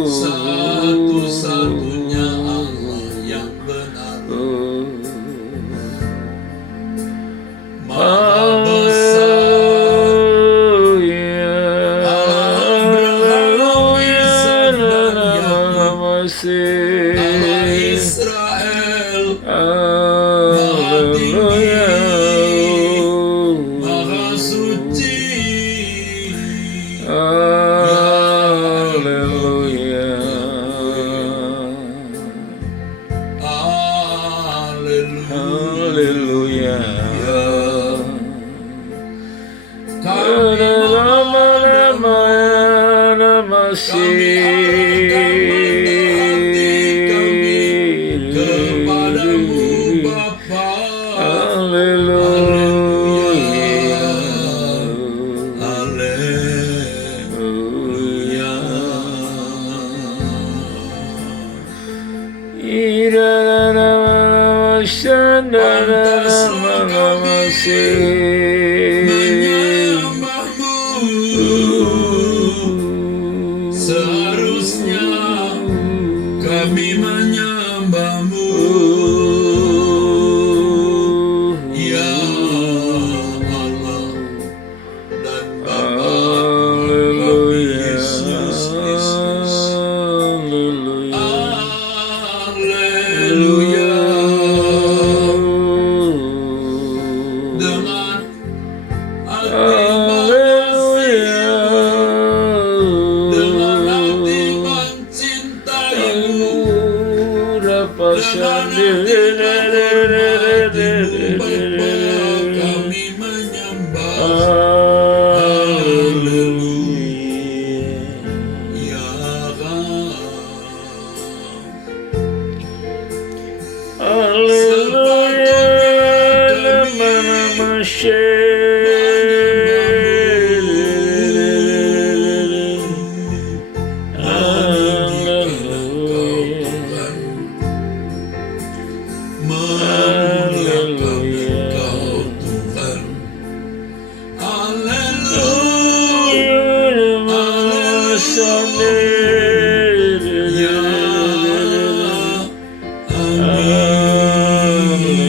satu-satunya Allah yang benar, Maha besar. Allah Israel, Maha tinggi, Maha suci. Haleluya, haleluya. Kami kepadamu Bapa. menyembahmu, seharusnya kami menyembahmu, ya Allah dan Bapa kami Yesus Kristus. Haleluya. Dengan hati mengasihi, dengan hati mencintaimu, dengan hati menghormatimu, Bapa kami menyembah. Haleluya. Ya Allah. Memuliakan Engkau Tuhan. Haleluya. Amin.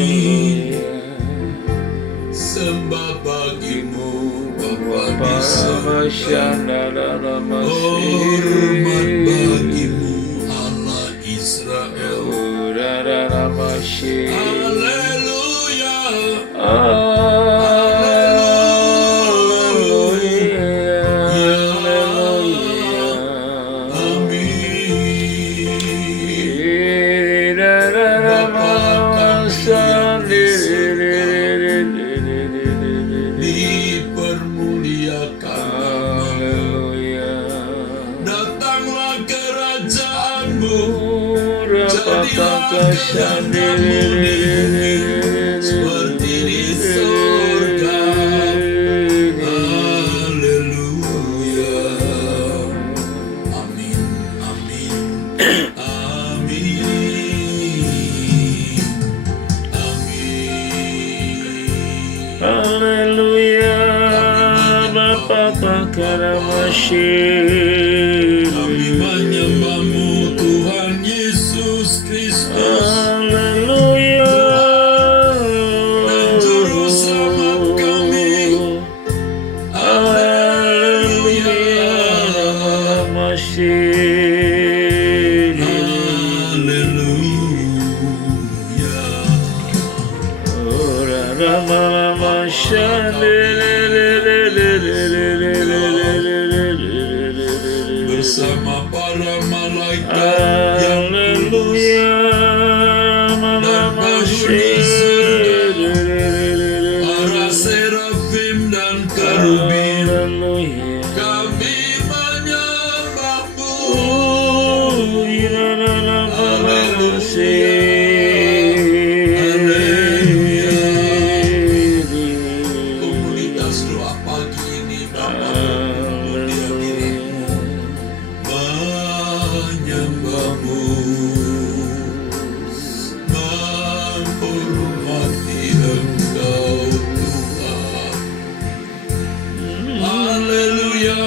Sembah bagimu Bapa di surga, hormat bagimu Allah Israel. Haleluya. Amin. Bapa kami dipermuliakan namamu. Datanglah kerajaanmu, jadilah kehendakmu di bumi seperti di surga. Haleluya. Amin. Amin. Amin. Amin. Haleluya, Bapa Pakaramasih. Kami menyembahmu Tuhan Yesus Kristus, Haleluya, dan Juru Selamat kami. Haleluya. Masih. Haleluya. Bersama para malaikat yang kudus dan penghuni surga, para serafim dan kerubin, kami menyembahmu. Komunitas doa pagi ini Bapa memulia dirimu, menyembahmu, menghormati Engkau Tuhan. Haleluya.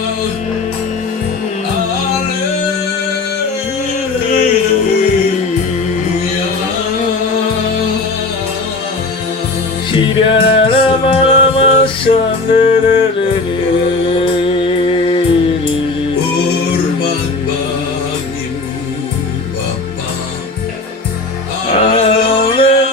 Hormat bagimu Bapa. Haleluya.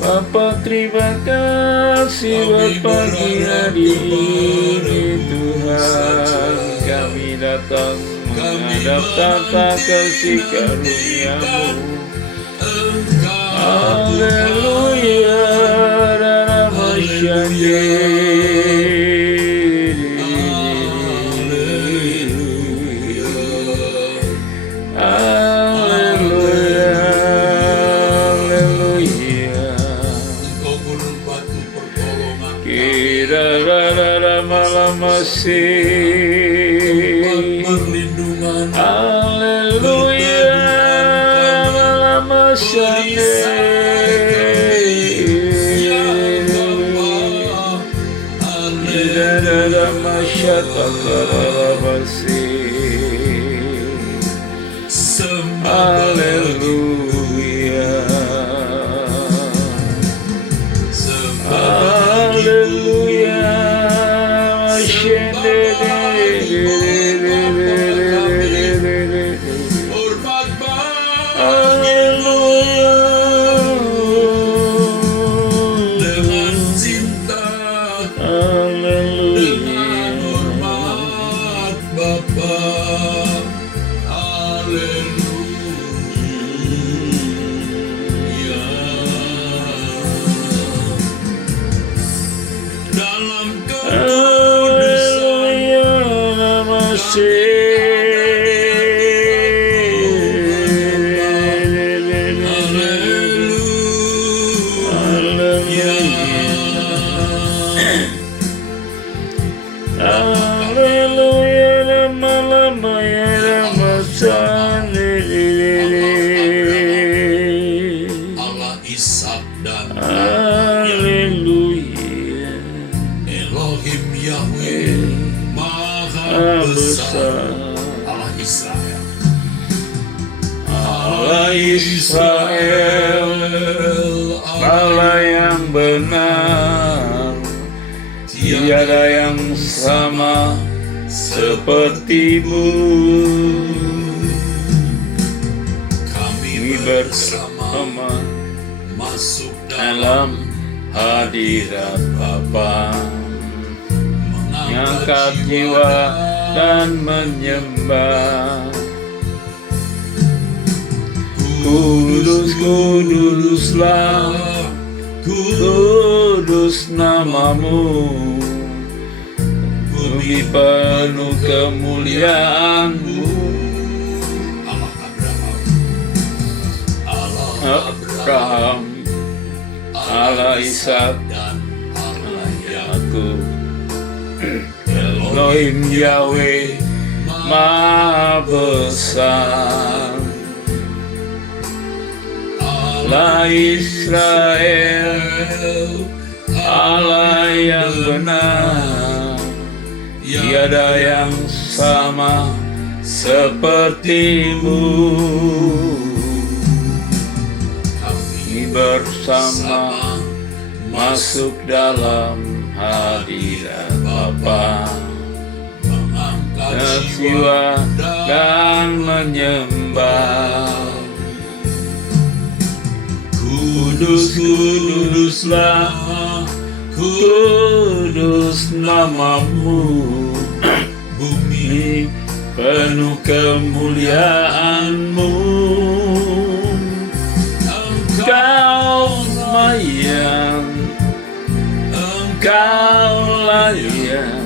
Bapa, terima kasih buat pagi hari ini Tuhan. Kami datang menghadap tata kasih karunia-Mu. Haleluya, dalam Haleluya. kasih. perlindungan Haleluya, lama Haleluya, haleluya, dengan cinta, dengan hormat Bapa. Haleluya. Dalam Allah Ishak dan Elohim Yahweh Maha Besar, Allah Israel, Allah Israel, Allah yang benar, tiada yang sama sepertimu. kami bersama masuk dalam hadirat Bapa, mengangkat jiwa dan menyembah. Kudus, kuduslah, kudus namamu, bumi penuh kemuliaan-Mu. Allah Abraham, Allah Ishak dan Allah Yakub, Elohim Yahweh Maha Besar, Allah Israel, Allah yang benar, tiada yang sama sepertimu. Kami bersama masuk dalam hadirat Bapa, mengangkat jiwa dan menyembah. Kudus, kuduslah, kudus namamu, bumi penuh kemuliaan-Mu. Engkau layak, Engkau layak,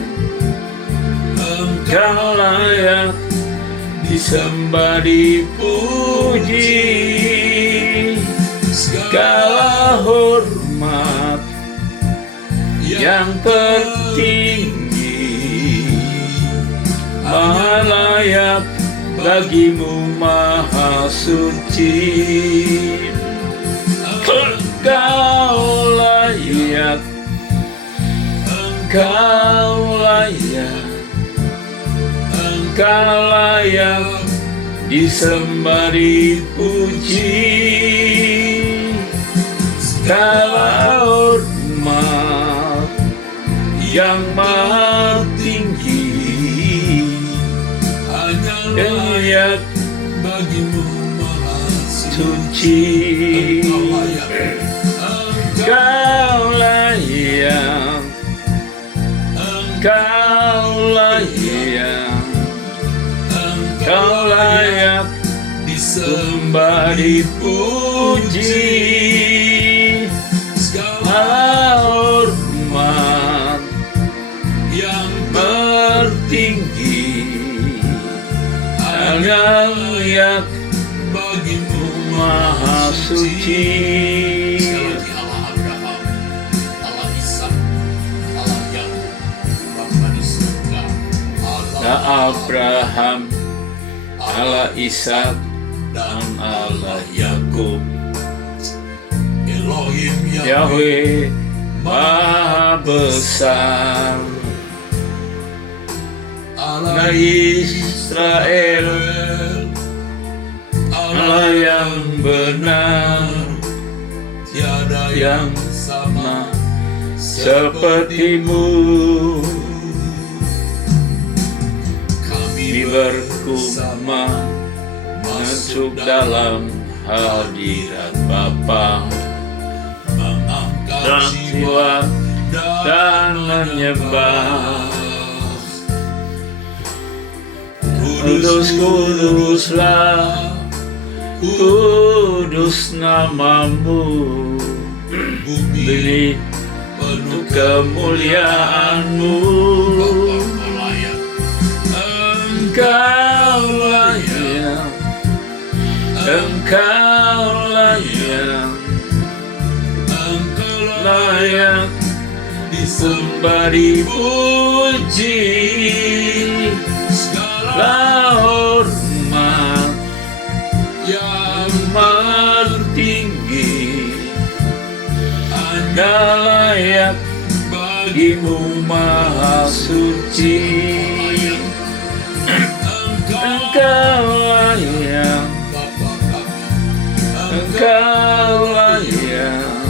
Engkau layak disembah, dipuji. Segala hormat yang tertinggi, Maha layak bagimu, Maha suci. Engkau layak, Engkau layak, Engkau layak disembah, dipuji. Segala hormat yang maha tinggi, hanya layak bagimu, Maha suci. Engkau layak, Engkau layak, Engkau layak disembah, dipuji. Segala hormat yang tertinggi hanya layak bagimu, Maha suci. Sekali lagi, Allah Abraham, Allah Ishak, Allah Yakub, Bapa di surga, Abraham, Allah Ishak, dan Allah Yakub. Elohim Yahweh Maha Besar, Allah Israel, Allah yang benar, tiada yang sama sepertimu. kami Berkumah masuk dalam hadirat Bapa, mengangkat dan jiwa dan menyembah. Kudus, kuduslah, kudus namamu. Beri penuh kemuliaan-Mu. layak. Engkau layak, Engkau layak, Engkau layak disembah dipuji. segala Hormat yang tertinggi, hanya layak bagimu Maha Suci. Engkau layak, Bapa kami, Engkau layak,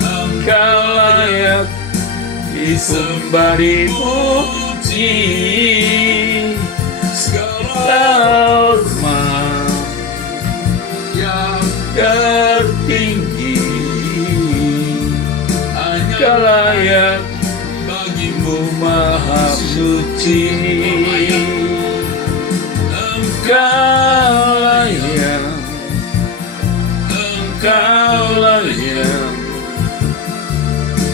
Engkau layak disembah dipuji. segala Hormat yang tertinggi, hanya Engkau layak bagimu Maha Suci. Engkau layak, Engkau layak,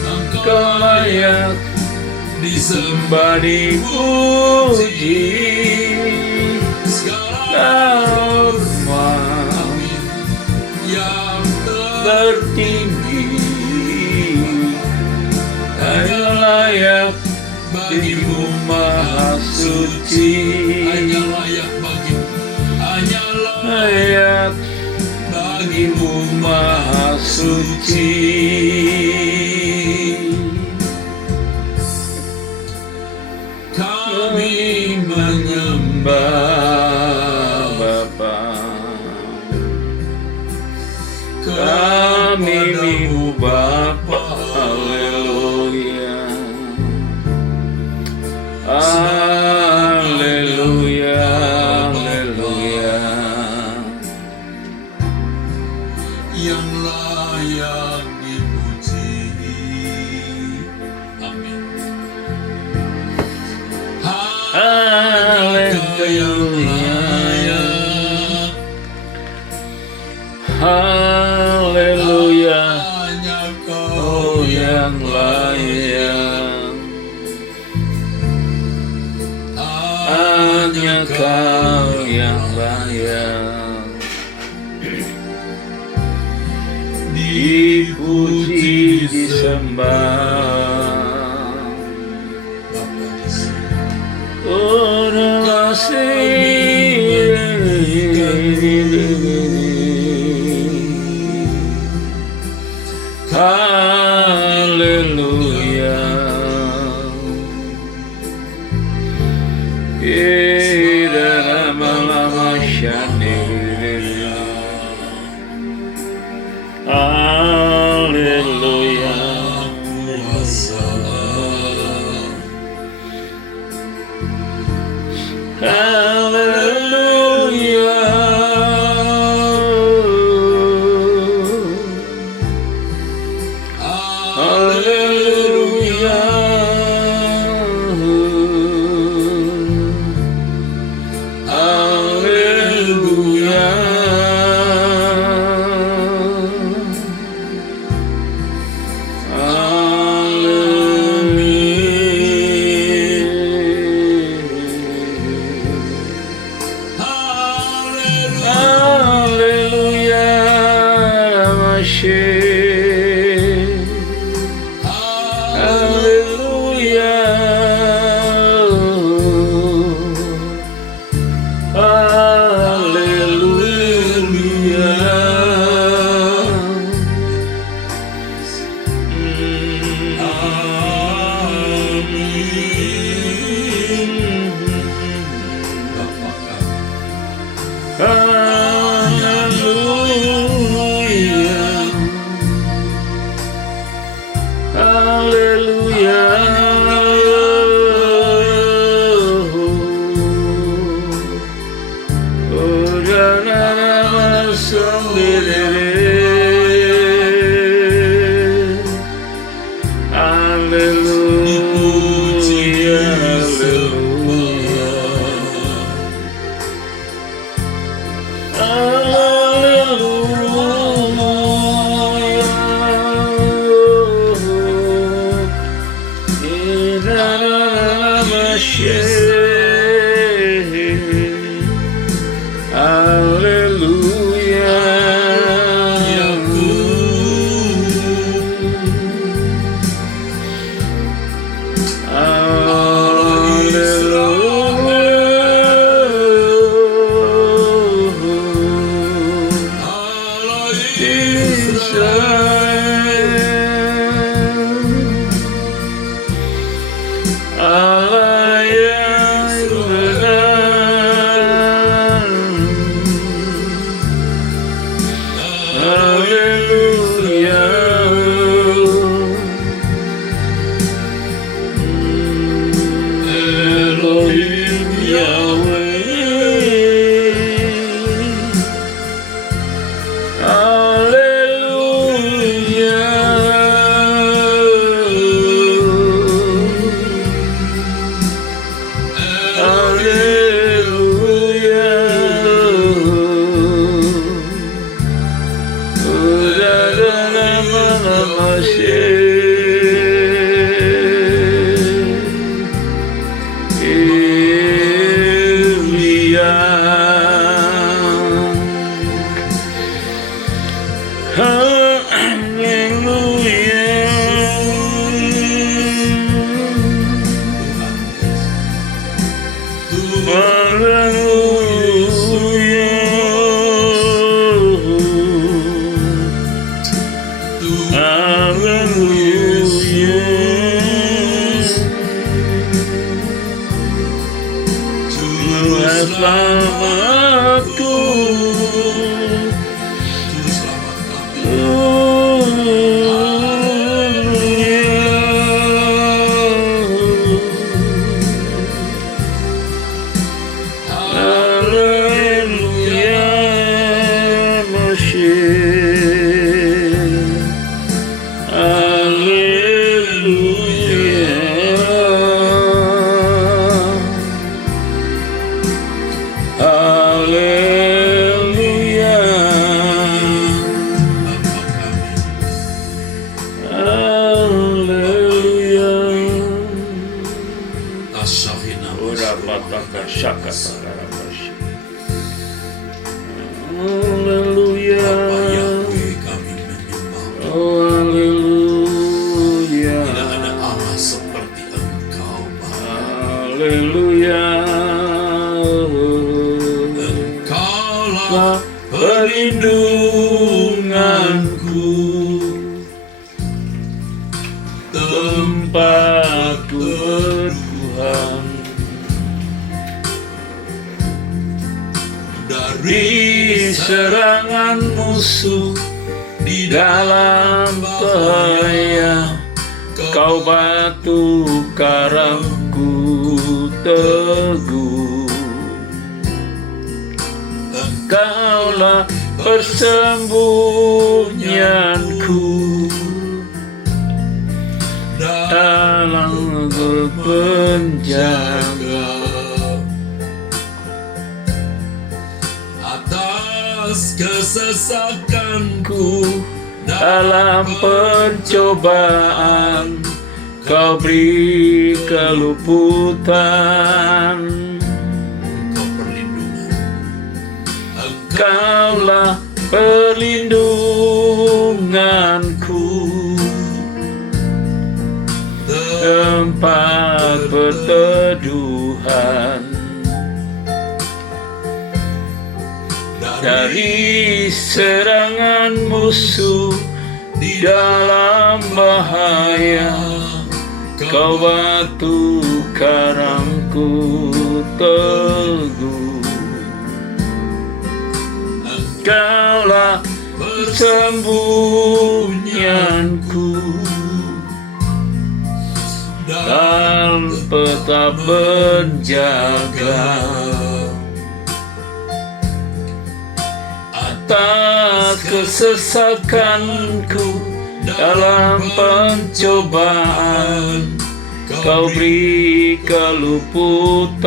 Engkau layak disembah dipuji. segala Hormat yang tertinggi, hanya layak bagimu Maha Suci. hanya layak bagimu, hanya Layak bagimu Maha Suci. Kami menyembah Bapa, kami minggu Bapa. Haleluya, haleluya, haleluya. yang layak dipuji. Amin. Haleluya, haleluya. Hanya Oh Kau yang layak, hanya Kau yang layak dipuji, disembah. Bapa di sini. Oh haleluya, lama-lama syanirillah. Haleluya, haleluya, haleluya, haleluya. Haleluya, Masih. Haleluya, Allah yang benar. Haleluya. Elohim Yahweh. Haleluya. Haleluya. Selamatku, Haleluya, Mashiach. Haleluya. Haleluya. Haleluya. Asahina Ora pataka syakata rabashi. Haleluya. Bapa Yahweh, kami menyembah. Haleluya. Tidak ada Allah seperti Engkau, Bapa. Haleluya. Engkaulah Perlindunganku, tempatku bertuhan dari serangan musuh di dalam bahaya. Kau batu karangku teguh, Engkaulah persembunyianku dalam berpenjara. atas kesesakanku Dalam pencobaan Kau beri keluputan. Engkau perlindungan. Kaulah perlindunganku, tempat perteduhan dari serangan musuh di dalam bahaya. Kau batu karangku teguh, Kaulah persembunyianku dan tetap berjaga atas kesesakanku dalam pencobaan. Kau beri keluputan.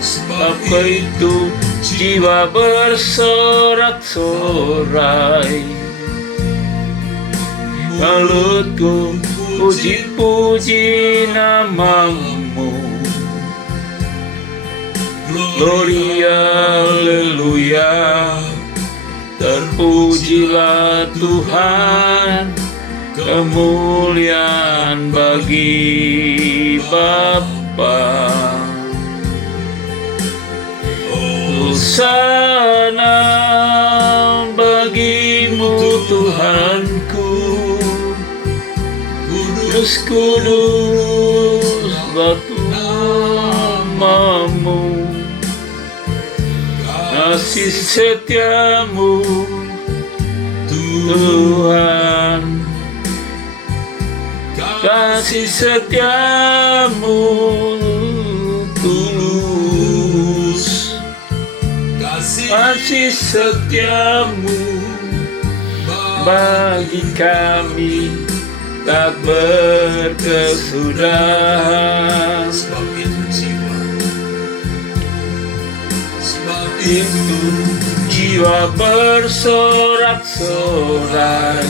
Sebab itu jiwa bersorak-sorai, mulutku puji-puji namamu. Gloria, haleluya, terpujilah Tuhan, kemuliaan bagi Bapa. Hosana bagimu Tuhanku, Kudus kuduslah namamu, kasih setiamu Tuhan, kasih setiamu tulus, kasih setiamu bagi kami tak berkesudahan. Sebab Itu jiwa bersorak-sorai,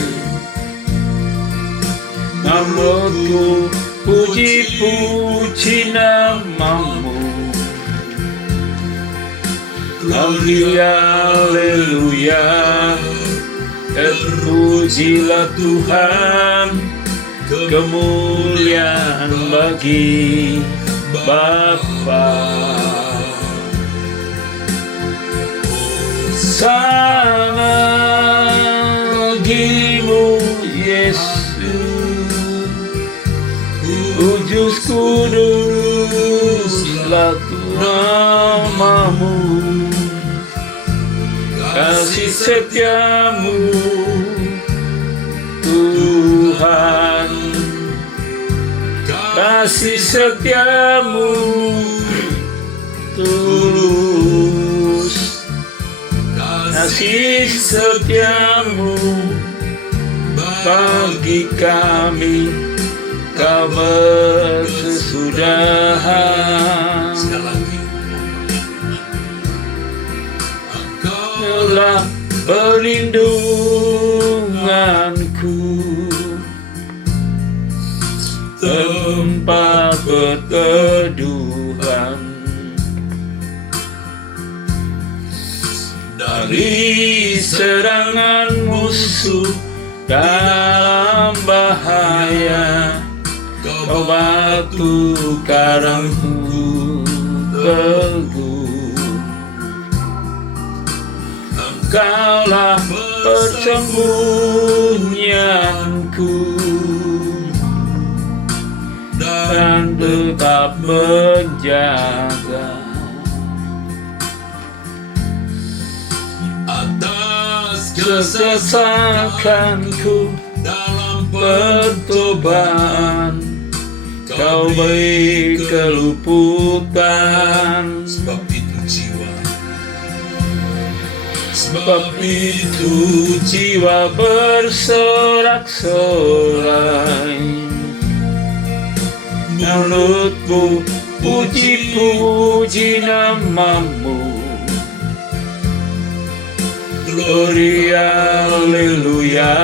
mulutku puji-puji namamu. Haleluya, haleluya, terpujilah Tuhan, kemuliaan bagi Bapa. Hosana bagimu Yesus, kudus kuduslah namamu, kasih setiamu Tuhan, kasih setiamu tulus, kasih setiamu bagi kami kau berkesudahan. Telah perlindunganku, tempat berteduhan dari serangan musuh dalam bahaya. Kau batu karangku teguh, Engkaulah persembunyianku dan tetap menjaga. atas Kesesakanku dalam percobaan, Kau beri keluputan. sebab itu jiwa, Sebab itu jiwa bersorak-sorai, mulutku puji-puji namamu. Gloria, haleluya,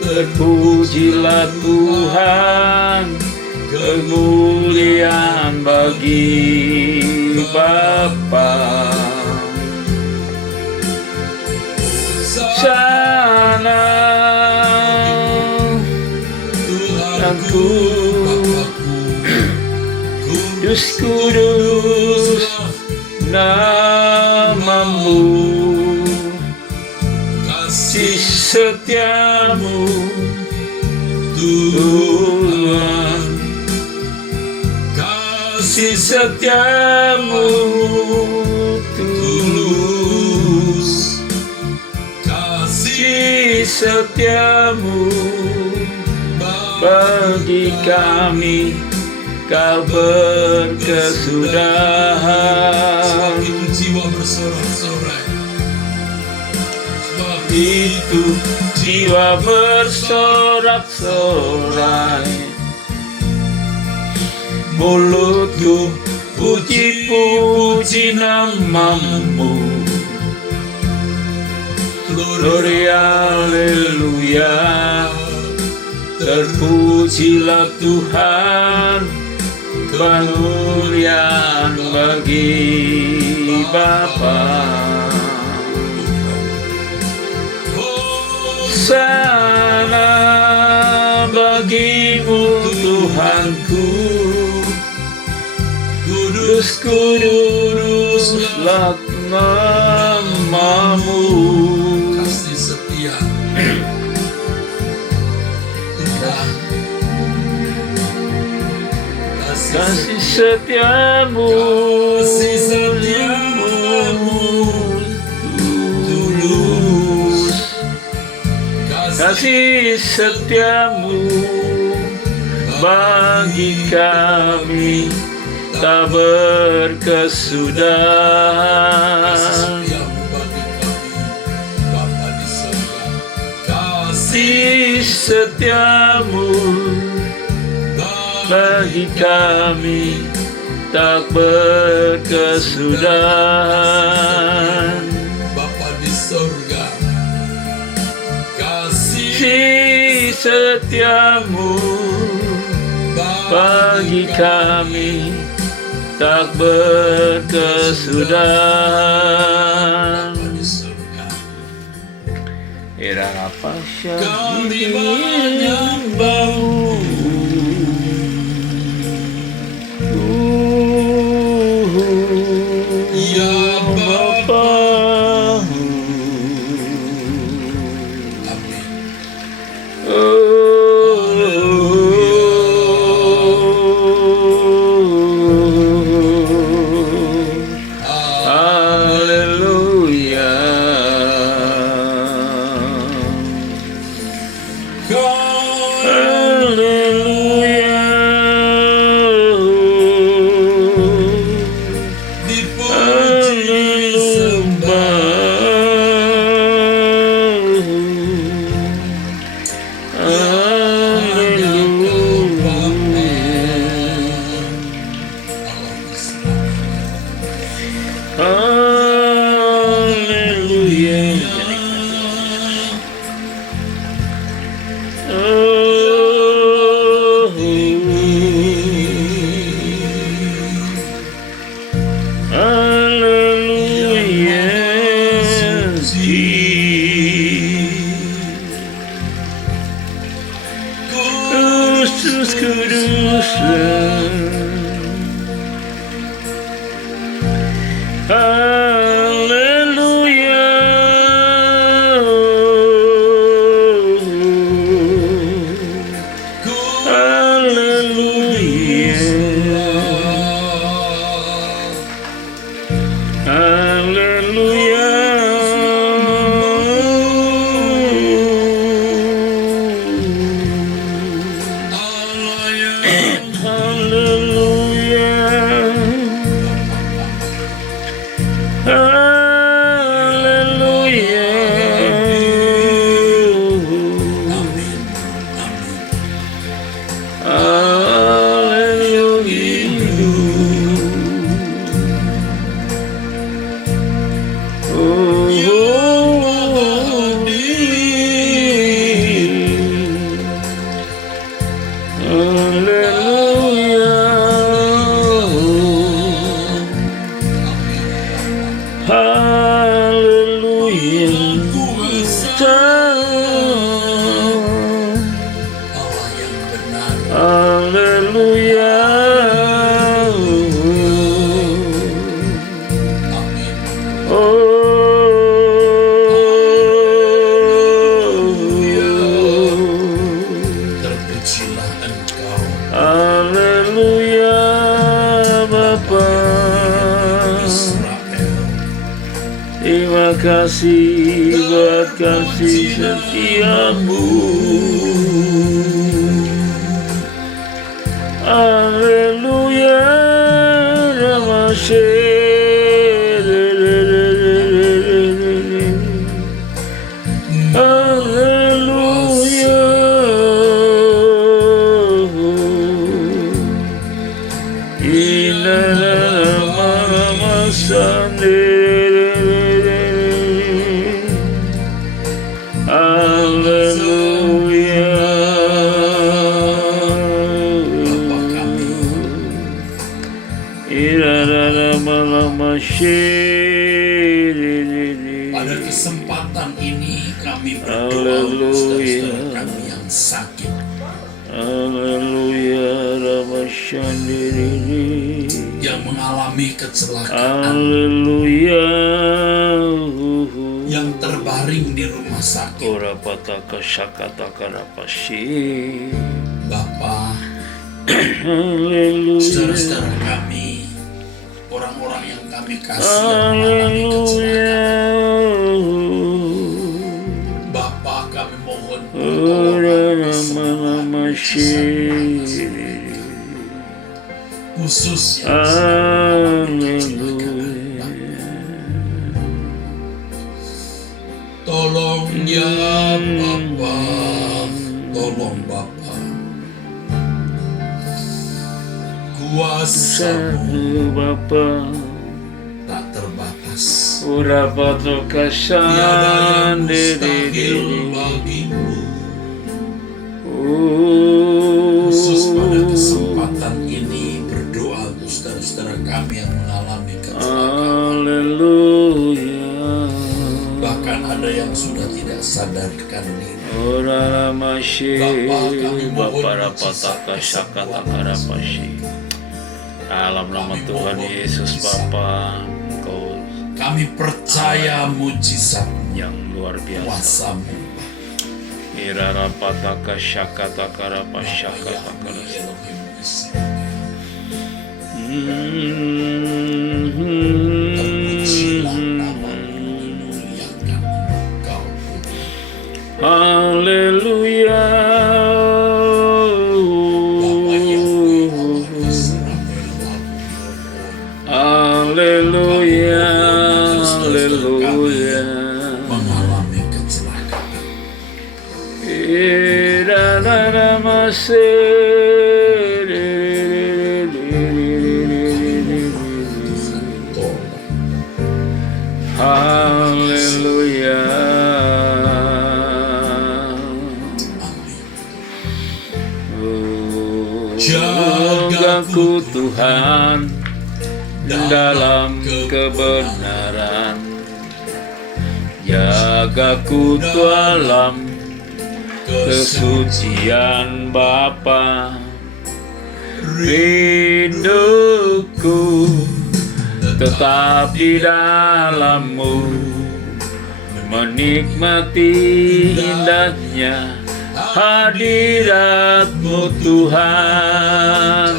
terpujilah Tuhan, kemuliaan bagi Bapa. Sana Tuhanku, kudus kudus namamu, kasih setiamu Tuhan, kasih setiamu tulus, kasih setiamu bagi kami kau berkesudahan. sebab itu jiwa bersorak-sorai, sebab Itu jiwa bersorak-sorai, mulutku puji-puji namamu. Gloria, haleluya, terpujilah Tuhan, kemuliaan bagi Bapa. Sana bagimu Tuhanku, kudus kuduslah namamu. Kasih setia Tuhan, Kasih setiamu, kasih setiamu tulus, kasih setiamu bagi kami tak berkesudahan. setiamu bagi kami, Bapa di surga. Kasih setiamu bagi kami tak berkesudahan. Bapa di surga, kasih Kasih setiamu bagi kami tak berkesudahan. Bapa di surga. Era apa Kami menyembahmu, ya Bapa. Amin. Haleluya. Haleluya. Dipuji sembah, hanya Kau Bapa, Allah Israel. Haleluya. Kudus, kudus. Haleluya. Haleluya. Haleluya. Allah yang Haleluya. Haleluya. Amin. Amin. Allah yang benar. Haleluya. Amin. Terpujilah Engkau, Haleluya Bapa. Israel. Terima kasih buat kasih setiamu. Haleluya Namaste. Haleluya. Pada kesempatan ini kami berdoa untuk saudara kami yang sakit, Haleluya Ramashandiri. yang mengalami kecelakaan, Haleluya. yang terbaring di rumah sakit. Ora pataka syakata karapashi. Bapa, Haleluya. saudara-saudara kami, orang-orang yang kami kasih yang mengalami kecelakaan, Bapa, kami mohon pertolongan kesembuhan, khusus yang sedang mengalami kecelakaan. Tolong ya Bapa, tolong Bapa. Kuasa-Mu Bapa. tak terbatas. Ora pataka Tiada yang mustahil bagimu. Khusus pada kesempatan ini berdoa untuk saudara-saudara kami yang mengalami kecelakaan. Haleluya. Bahkan ada yang sudah tidak sadarkan diri. Ora masih Bapa, kami mohon Bapa mujizat rapataka syakata kesembuhan. karapashi. Dalam nama Kami Tuhan mohon Yesus mujizat. Bapa, Engkau Kami percaya mujizat yang luar biasa. kuasa-Mu. Ira rapataka syakata Bapa karapasyakata Yahweh karapashi. Elohim Israel. Terpujilah nama-Mu, dimuliakan Engkau. Haleluya. Bapa Yahweh Allah Israel, Haleluya. Haleluya. mengalami kecelakaan. Ira namase. Tuhan tolong. Haleluya. Amin. Jagaku Tuhan dalam kebenaran, jagaku dalam kesucian Bapa. Rinduku tetap di dalam-Mu, menikmati indahnya hadirat-Mu Tuhan.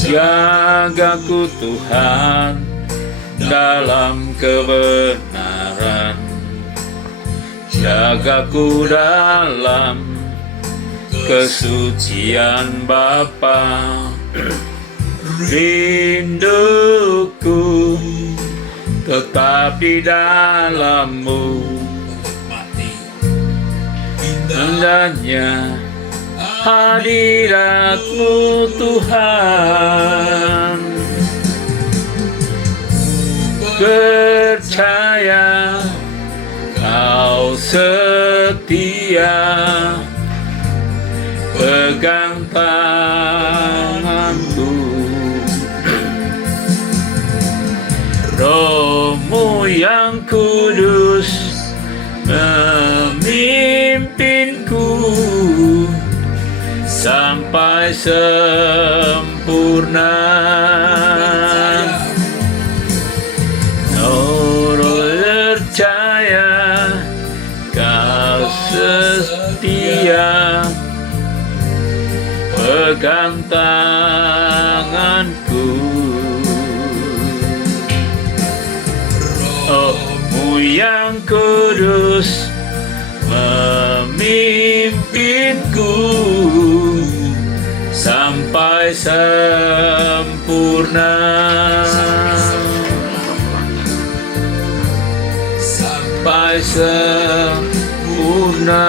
Jagaku Tuhan dalam kebenaran, jagaku dalam kesucian Bapa. Rinduku tetap di dalam-Mu, Menikmati indahnya hadirat-Mu Tuhan. Percaya Kau setia, pegang tanganku. Roh-Mu yang kudus memimpinku sampai sempurna. Percaya Kau setia, pegang tanganku. Roh-Mu yang kudus memimpinku sampai sempurna. Sampai sempurna.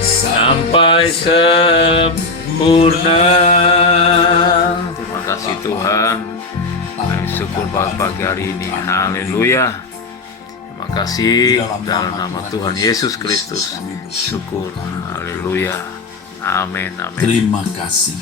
Sampai sempurna. Terima kasih Tuhan. Kami syukur pagi hari ini. Haleluya. Terima kasih dalam nama Tuhan Yesus Kristus. Syukur. Haleluya. Amin. Amin. Terima kasih.